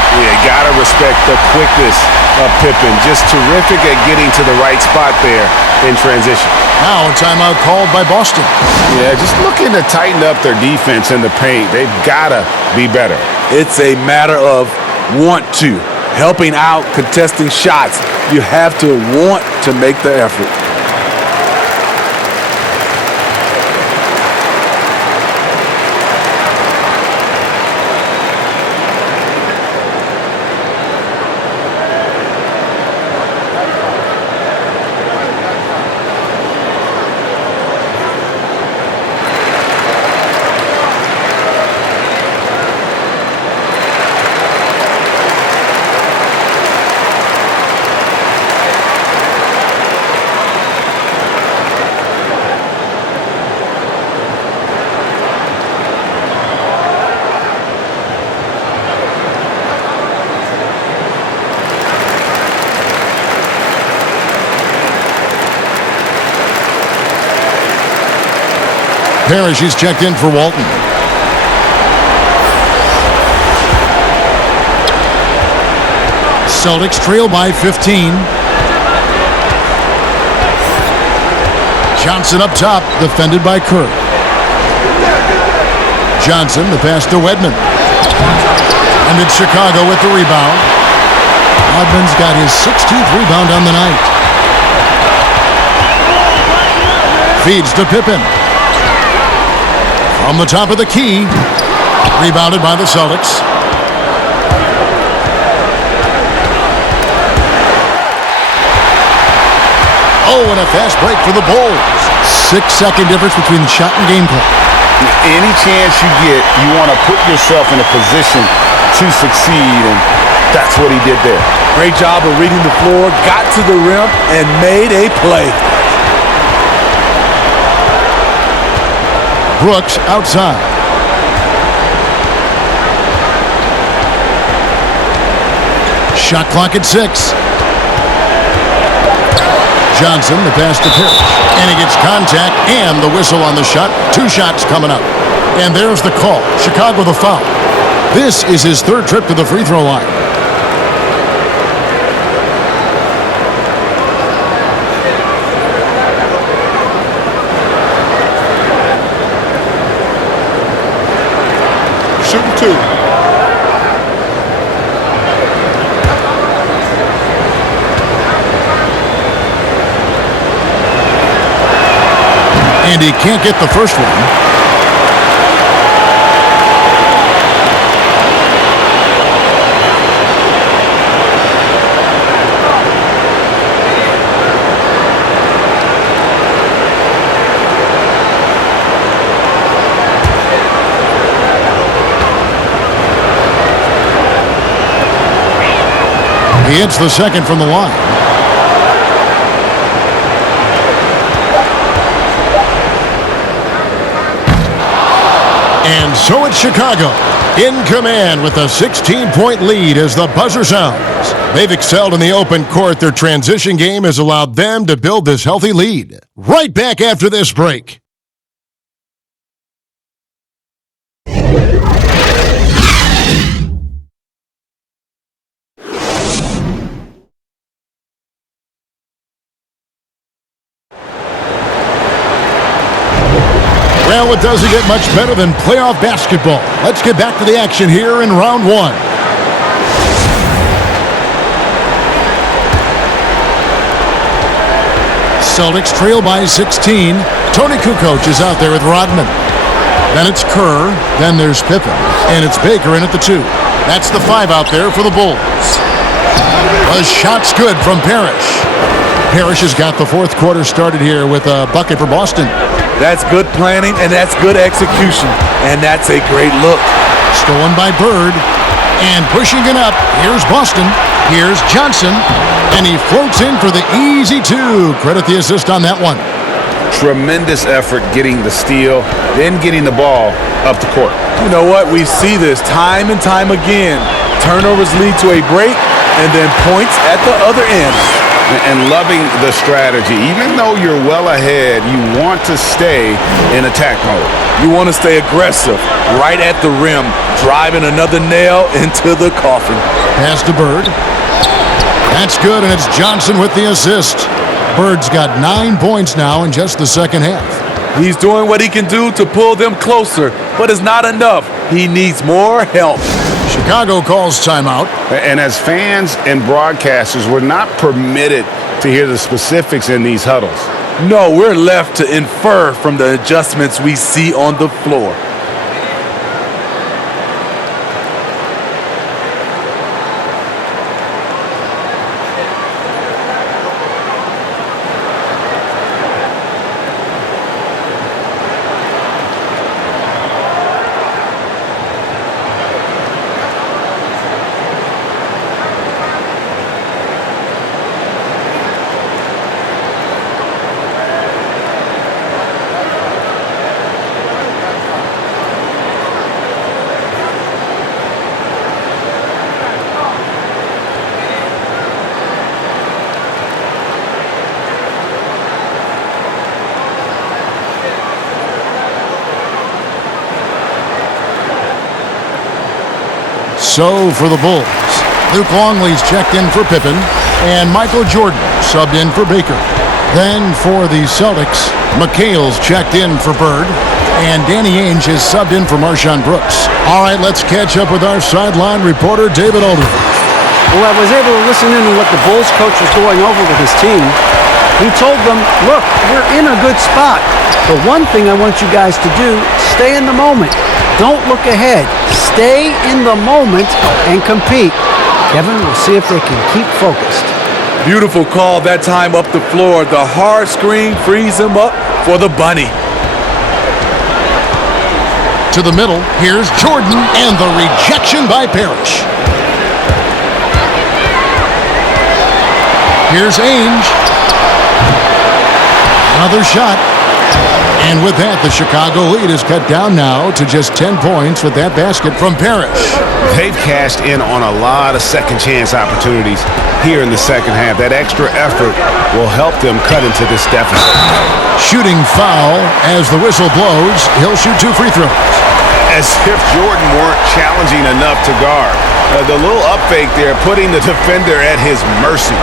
You gotta respect the quickness of Pippen. Just terrific at getting to the right spot there in transition. Now a timeout called by Boston. Yeah, just looking to tighten up their defense in the paint. They've gotta be better. It's a matter of want to. Helping out, contesting shots. You have to want to make the effort. Parrish is checked in for Walton. Celtics trail by 15. Johnson up top, defended by Kerr. Johnson, the pass to Wedman. And it's Chicago with the rebound. Rodman's got his 16th rebound on the night. Feeds to Pippen. From the top of the key. Rebounded by the Celtics. Oh, and a fast break for the Bulls. 6-second difference between the shot and game clock. Any chance you get, you want to put yourself in a position to succeed, and that's what he did there. Great job of reading the floor, got to the rim, and made a play. Brooks outside. Shot clock at 6. Johnson, the pass to Parrish. And he gets contact and the whistle on the shot. 2 shots coming up. And there's the call. Chicago the foul. This is his 3rd trip to the free throw line. Shooting 2. And he can't get the first one. He hits the second from the line. And so it's Chicago in command with a 16-point lead as the buzzer sounds. They've excelled in the open court. Their transition game has allowed them to build this healthy lead. Right back after this break. Well, it doesn't get much better than playoff basketball. Let's get back to the action here in round one. Celtics trail by 16. Tony Kukoc is out there with Rodman. Then it's Kerr. Then there's Pippen. And it's Baker in at the 2. That's the 5 out there for the Bulls. A shot's good from Parrish. Parrish has got the fourth quarter started here with a bucket for Boston. That's good planning, and that's good execution. And that's a great look. Stolen by Bird. And pushing it up. Here's Boston. Here's Johnson. And he floats in for the easy 2. Credit the assist on that one. Tremendous effort getting the steal, then getting the ball up the court. You know what? We see this time and time again. Turnovers lead to a break, and then points at the other end. And loving the strategy. Even though you're well ahead, you want to stay in attack mode. You want to stay aggressive, right at the rim, driving another nail into the coffin. Pass to Bird. That's good, and it's Johnson with the assist. Bird's got 9 points now in just the second half. He's doing what he can do to pull them closer, but it's not enough. He needs more help. Chicago calls timeout. And as fans and broadcasters, we're not permitted to hear the specifics in these huddles. No, we're left to infer from the adjustments we see on the floor. So for the Bulls, Luke Longley's checked in for Pippen, and Michael Jordan subbed in for Baker. Then for the Celtics, McHale's checked in for Bird, and Danny Ainge has subbed in for Marshawn Brooks. All right, let's catch up with our sideline reporter, David Aldridge. Well, I was able to listen in to what the Bulls coach was going over with his team. He told them, look, we're in a good spot. The one thing I want you guys to do, stay in the moment. Don't look ahead. Stay in the moment and compete. Kevin, we'll see if they can keep focused. Beautiful call that time up the floor. The hard screen frees him up for the bunny. To the middle, here's Jordan, and the rejection by Parrish. Here's Ainge. Another shot. And with that, the Chicago lead is cut down now to just 10 points with that basket from Parrish. They've cashed in on a lot of second chance opportunities here in the second half. That extra effort will help them cut into this deficit. Shooting foul as the whistle blows. He'll shoot 2 free throws. As if Jordan weren't challenging enough to guard. The little up fake there, putting the defender at his mercy.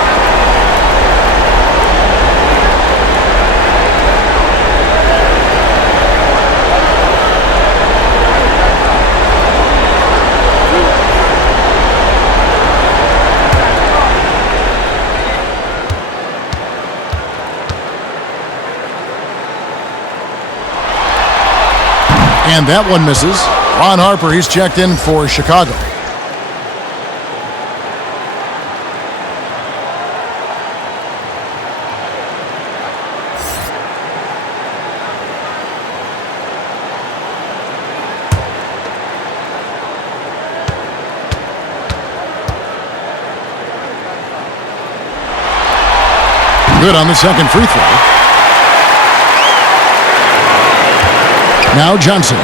And that one misses. Ron Harper, he's checked in for Chicago. good on the second free throw. Now Johnson.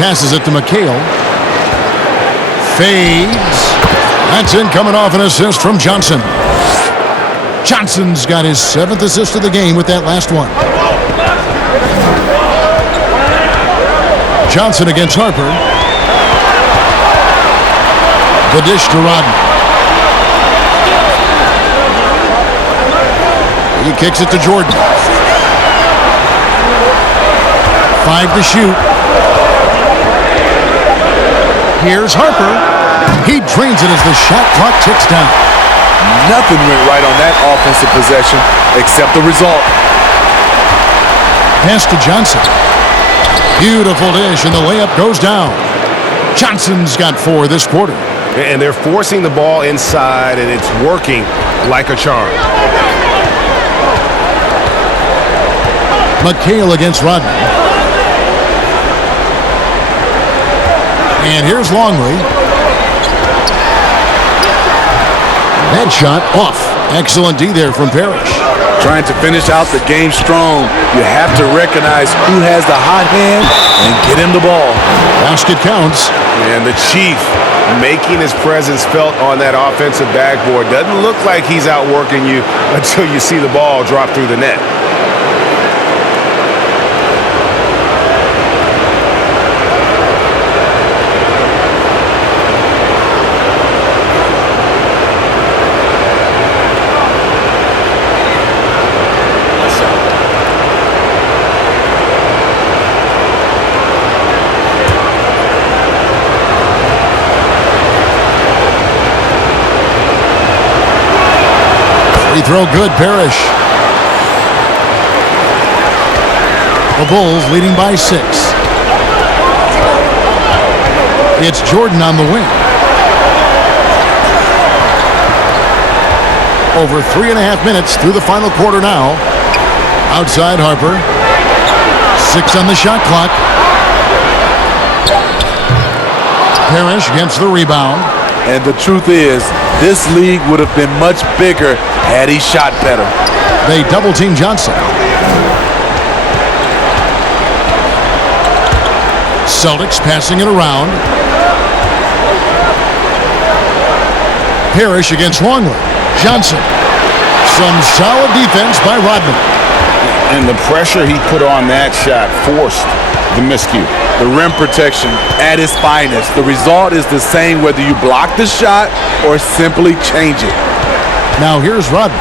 Passes it to McHale. Fades. That's in, coming off an assist from Johnson. Johnson's got his 7th assist of the game with that last one. Johnson against Harper. The dish to Rodman. He kicks it to Jordan. 5 to shoot. Here's Harper. He drains it as the shot clock ticks down. Nothing went right on that offensive possession except the result. Pass to Johnson. Beautiful dish, and the layup goes down. Johnson's got 4 this quarter. And they're forcing the ball inside, and it's working like a charm. McHale against Rodman. And here's Longley. That shot off. Excellent D there from Parrish. Trying to finish out the game strong. You have to recognize who has the hot hand and get him the ball. Basket counts. And the Chief making his presence felt on that offensive backboard. Doesn't look like he's outworking you until you see the ball drop through the net. Free throw good, Parrish. The Bulls leading by 6. It's Jordan on the wing. Over 3.5 minutes through the final quarter now. Outside Harper. 6 on the shot clock. Parrish against the rebound. And the truth is, this league would have been much bigger had he shot better. They double-team Johnson. Celtics passing it around. Parrish against Longley. Johnson. Some solid defense by Rodman. And the pressure he put on that shot forced the miscue. The rim protection at its finest. The result is the same whether you block the shot or simply change it. Now here's Rodman.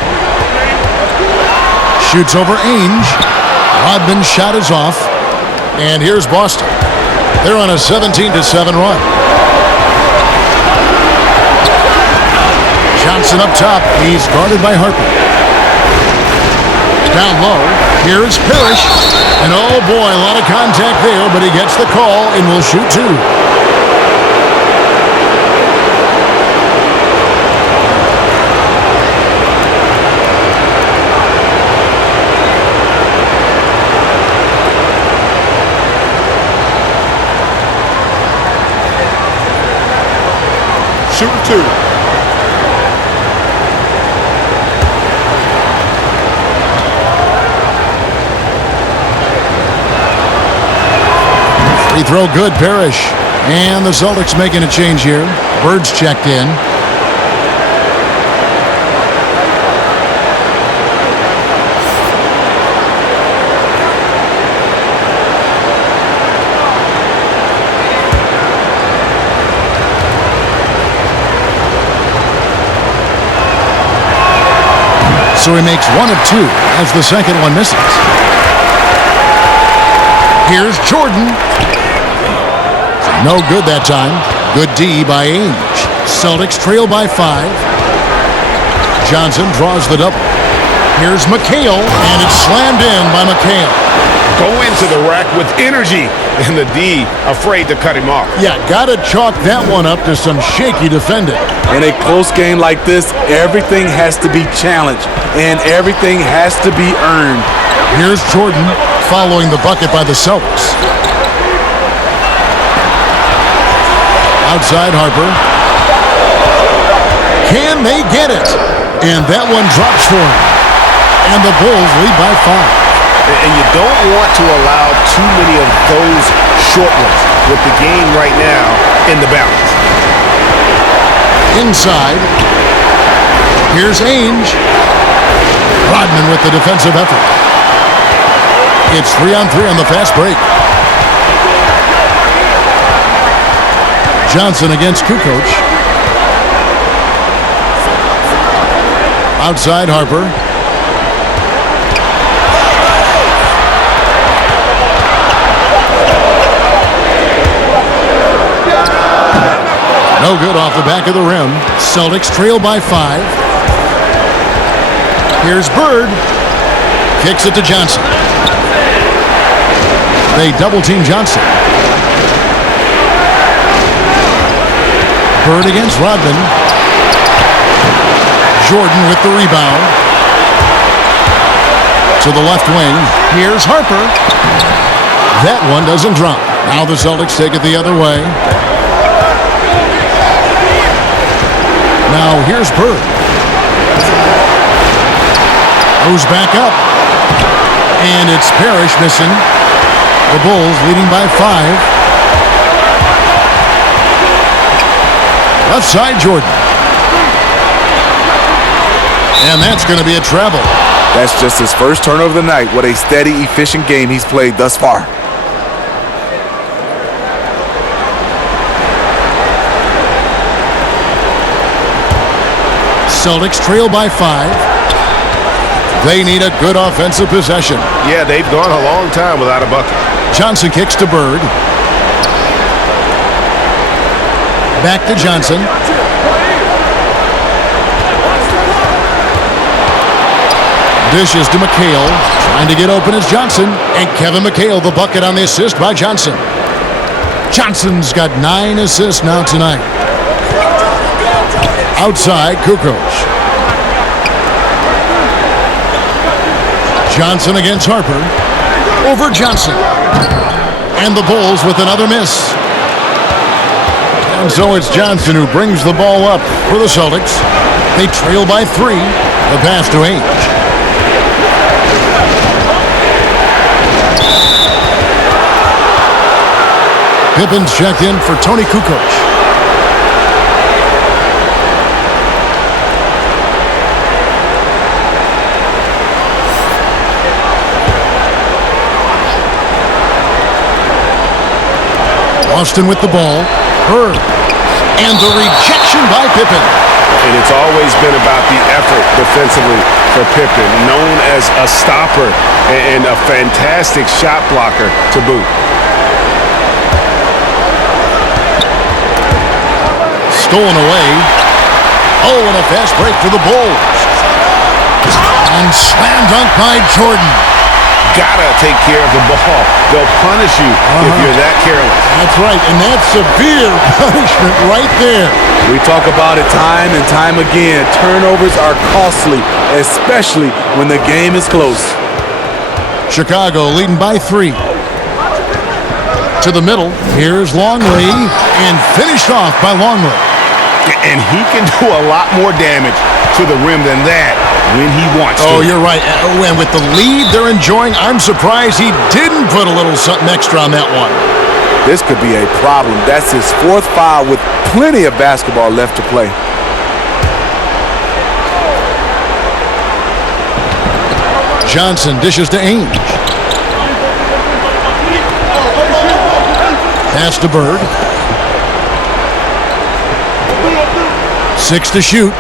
Shoots over Ainge. Rodman's shot is off. And here's Boston. They're on a 17-7 run. Johnson up top. He's guarded by Harper. Down low. Here's Parrish. And oh boy, a lot of contact there, but he gets the call and will shoot 2. Shooting 2. Free throw good, Parrish. And the Celtics making a change here. Bird's checked in. So he makes 1 of 2 as the second one misses. Here's Jordan. No good that time. Good D by Ainge. Celtics trail by 5. Johnson draws the double. Here's McHale, and it's slammed in by McHale. Go into the rack with energy, and the D afraid to cut him off. Yeah, gotta chalk that one up to some shaky defending. In a close game like this, everything has to be challenged, and everything has to be earned. Here's Jordan following the bucket by the Celtics. Outside Harper. Can they get it? And that one drops for him. And the Bulls lead by 5. And you don't want to allow too many of those short ones with the game right now in the balance. Inside. Here's Ainge. Rodman with the defensive effort. It's 3-on-3 on the fast break. Johnson against Kukoc. Outside Harper. No good off the back of the rim. Celtics trail by 5. Here's Bird. Kicks it to Johnson. They double-team Johnson. Bird against Rodman. Jordan with the rebound. To the left wing. Here's Harper. That one doesn't drop. Now the Celtics take it the other way. Now here's Bird. Goes back up. And it's Parrish missing. The Bulls leading by 5. Left side Jordan. And that's going to be a travel. That's just his first turnover of the night. What a steady, efficient game he's played thus far. Celtics trail by 5. They need a good offensive possession. Yeah, they've gone a long time without a bucket. Johnson kicks to Bird. Back to Johnson. Dishes to McHale. Trying to get open is Johnson. And Kevin McHale, the bucket on the assist by Johnson. Johnson's got 9 assists now tonight. Outside, Kukoc. Johnson against Harper. Over Johnson. And the Bulls with another miss. And so it's Johnson who brings the ball up for the Celtics. They trail by 3. The pass to Ainge. Pippen's checked in for Tony Kukoc. Austin with the ball. Bird. And the rejection by Pippen. And it's always been about the effort defensively for Pippen, known as a stopper and a fantastic shot blocker to boot. Stolen away. Oh, and a fast break for the Bulls. And slam dunk by Jordan. Gotta take care of the ball. They'll punish you if you're that careless. That's right, and that's severe punishment right there. We talk about it time and time again. Turnovers are costly, especially when the game is close. Chicago leading by 3. To the middle, here's Longley, and finished off by Longley. And he can do a lot more damage to the rim than that when he wants to. Oh, you're right. And with the lead they're enjoying, I'm surprised he didn't put a little something extra on that one. This could be a problem. That's his 4th foul with plenty of basketball left to play. Johnson dishes to Ainge. Pass to Bird. 6 to shoot.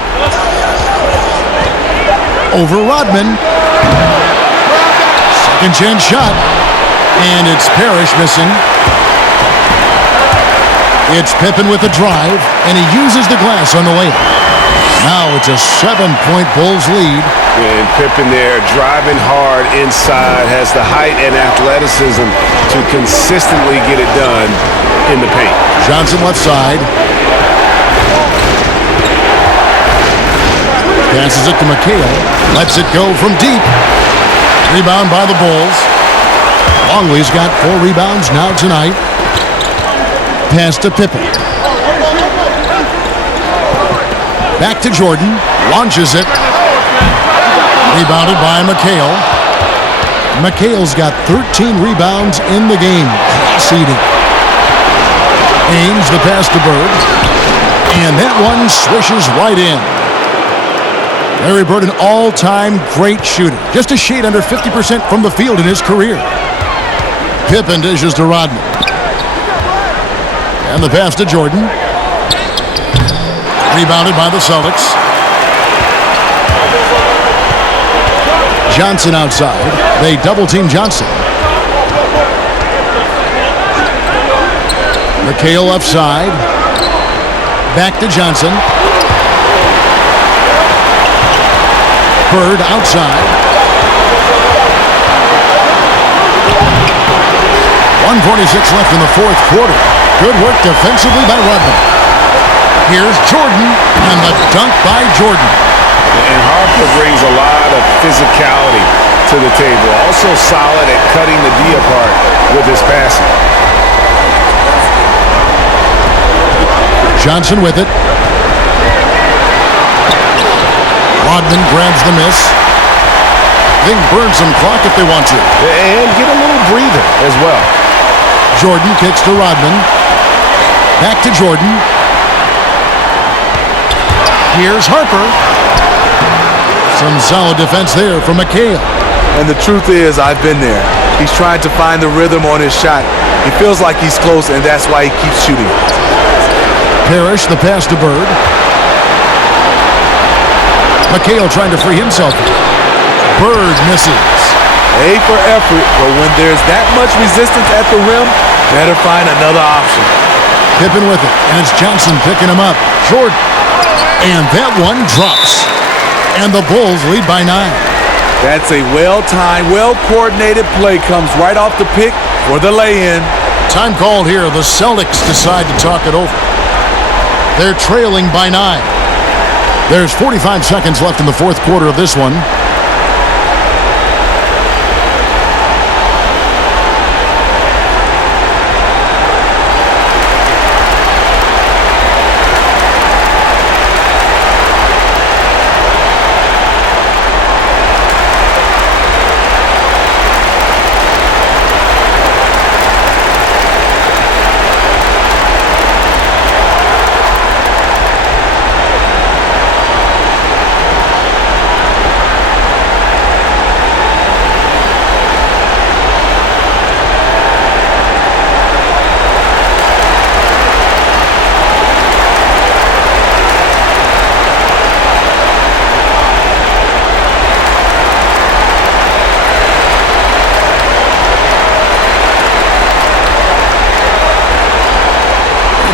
Over Rodman. Second chance shot. And it's Parrish missing. It's Pippen with a drive, and he uses the glass on the layup. Now it's a 7-point Bulls lead. And Pippen there driving hard inside, has the height and athleticism to consistently get it done in the paint. Johnson left side. Passes it to McHale. Lets it go from deep. Rebound by the Bulls. Longley's got 4 rebounds now tonight. Pass to Pippen. Back to Jordan. Launches it. Rebounded by McHale. McHale's got 13 rebounds in the game. Class-eating. Ames, the pass to Bird. And that one swishes right in. Larry Bird, an all-time great shooter. Just a shade under 50% from the field in his career. Pippen dishes to Rodman. And the pass to Jordan. Rebounded by the Celtics. Johnson outside. They double-team Johnson. McHale left side. Back to Johnson. Bird outside. 1:46 left in the fourth quarter. Good work defensively by Rodman. Here's Jordan, and the dunk by Jordan. And Harper brings a lot of physicality to the table. Also solid at cutting the D apart with his passing. Johnson with it. Rodman grabs the miss. They can burn some clock if they want to. And get a little breather as well. Jordan kicks to Rodman. Back to Jordan. Here's Harper. Some solid defense there from McHale. And the truth is, I've been there. He's trying to find the rhythm on his shot. He feels like he's close, and that's why he keeps shooting. Parrish, the pass to Bird. McHale trying to free himself. Bird misses. A for effort, but when there's that much resistance at the rim, better find another option. Pippen with it, and it's Johnson picking him up. Jordan. And that one drops. And the Bulls lead by 9. That's a well-timed, well-coordinated play. Comes right off the pick for the lay-in. Time called here. The Celtics decide to talk it over. They're trailing by 9. There's 45 seconds left in the fourth quarter of this one.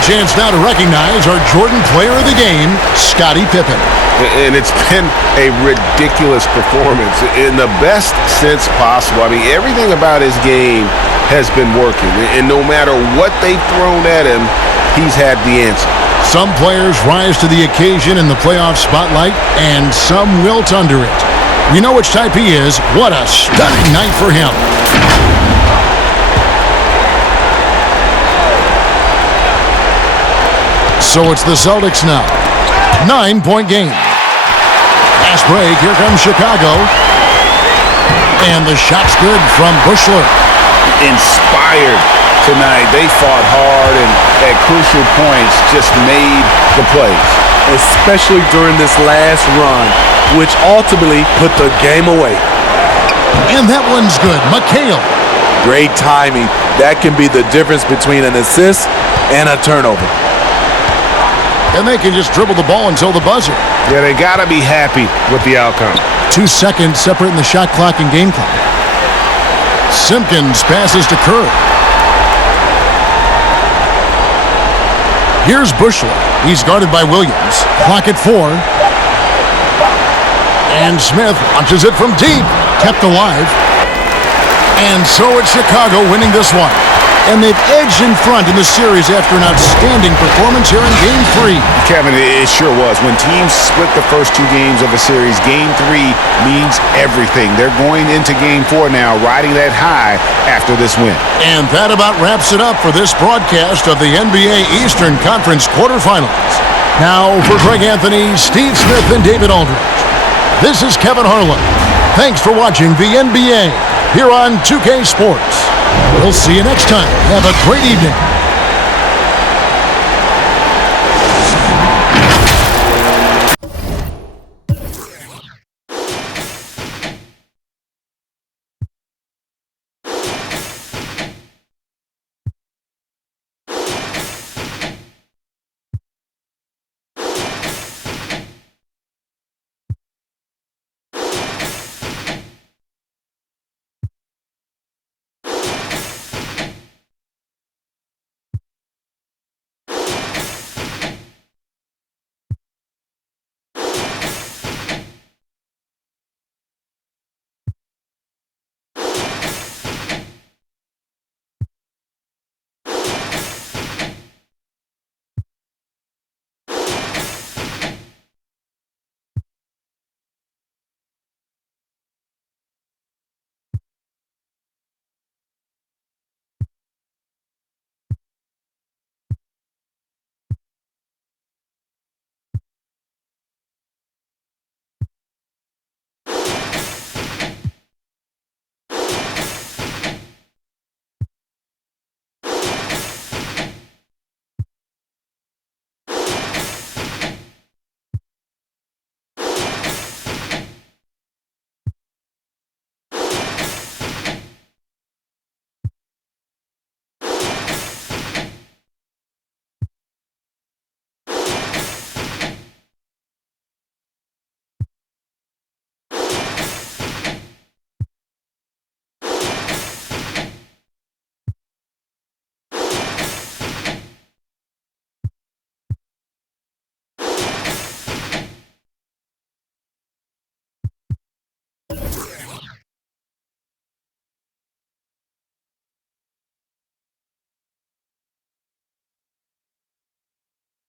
Chance now to recognize our Jordan Player of the Game, Scottie Pippen. And it's been a ridiculous performance in the best sense possible. I mean, everything about his game has been working. And no matter what they've thrown at him, he's had the answer. Some players rise to the occasion in the playoff spotlight, and some wilt under it. We know which type he is. What a stunning night for him. So it's the Celtics now. 9-point game. Fast break. Here comes Chicago. And the shot's good from Buechler. Inspired tonight. They fought hard and at crucial points just made the plays. Especially during this last run, which ultimately put the game away. And that one's good. McHale. Great timing. That can be the difference between an assist and a turnover. And they can just dribble the ball until the buzzer. Yeah, they got to be happy with the outcome. 2 seconds separating the shot clock and game clock. Simpkins passes to Kerr. Here's Buechler. He's guarded by Williams. Clock at 4. And Smith launches it from deep. Kept alive. And so it's Chicago winning this one. And they've edged in front in the series after an outstanding performance here in Game 3. Kevin, it sure was. When teams split the first 2 games of a series, Game 3 means everything. They're going into Game 4 now, riding that high after this win. And that about wraps it up for this broadcast of the NBA Eastern Conference quarterfinals. Now for Greg Anthony, Steve Smith, and David Aldridge, this is Kevin Harlan. Thanks for watching the NBA here on 2K Sports. We'll see you next time. Have a great evening.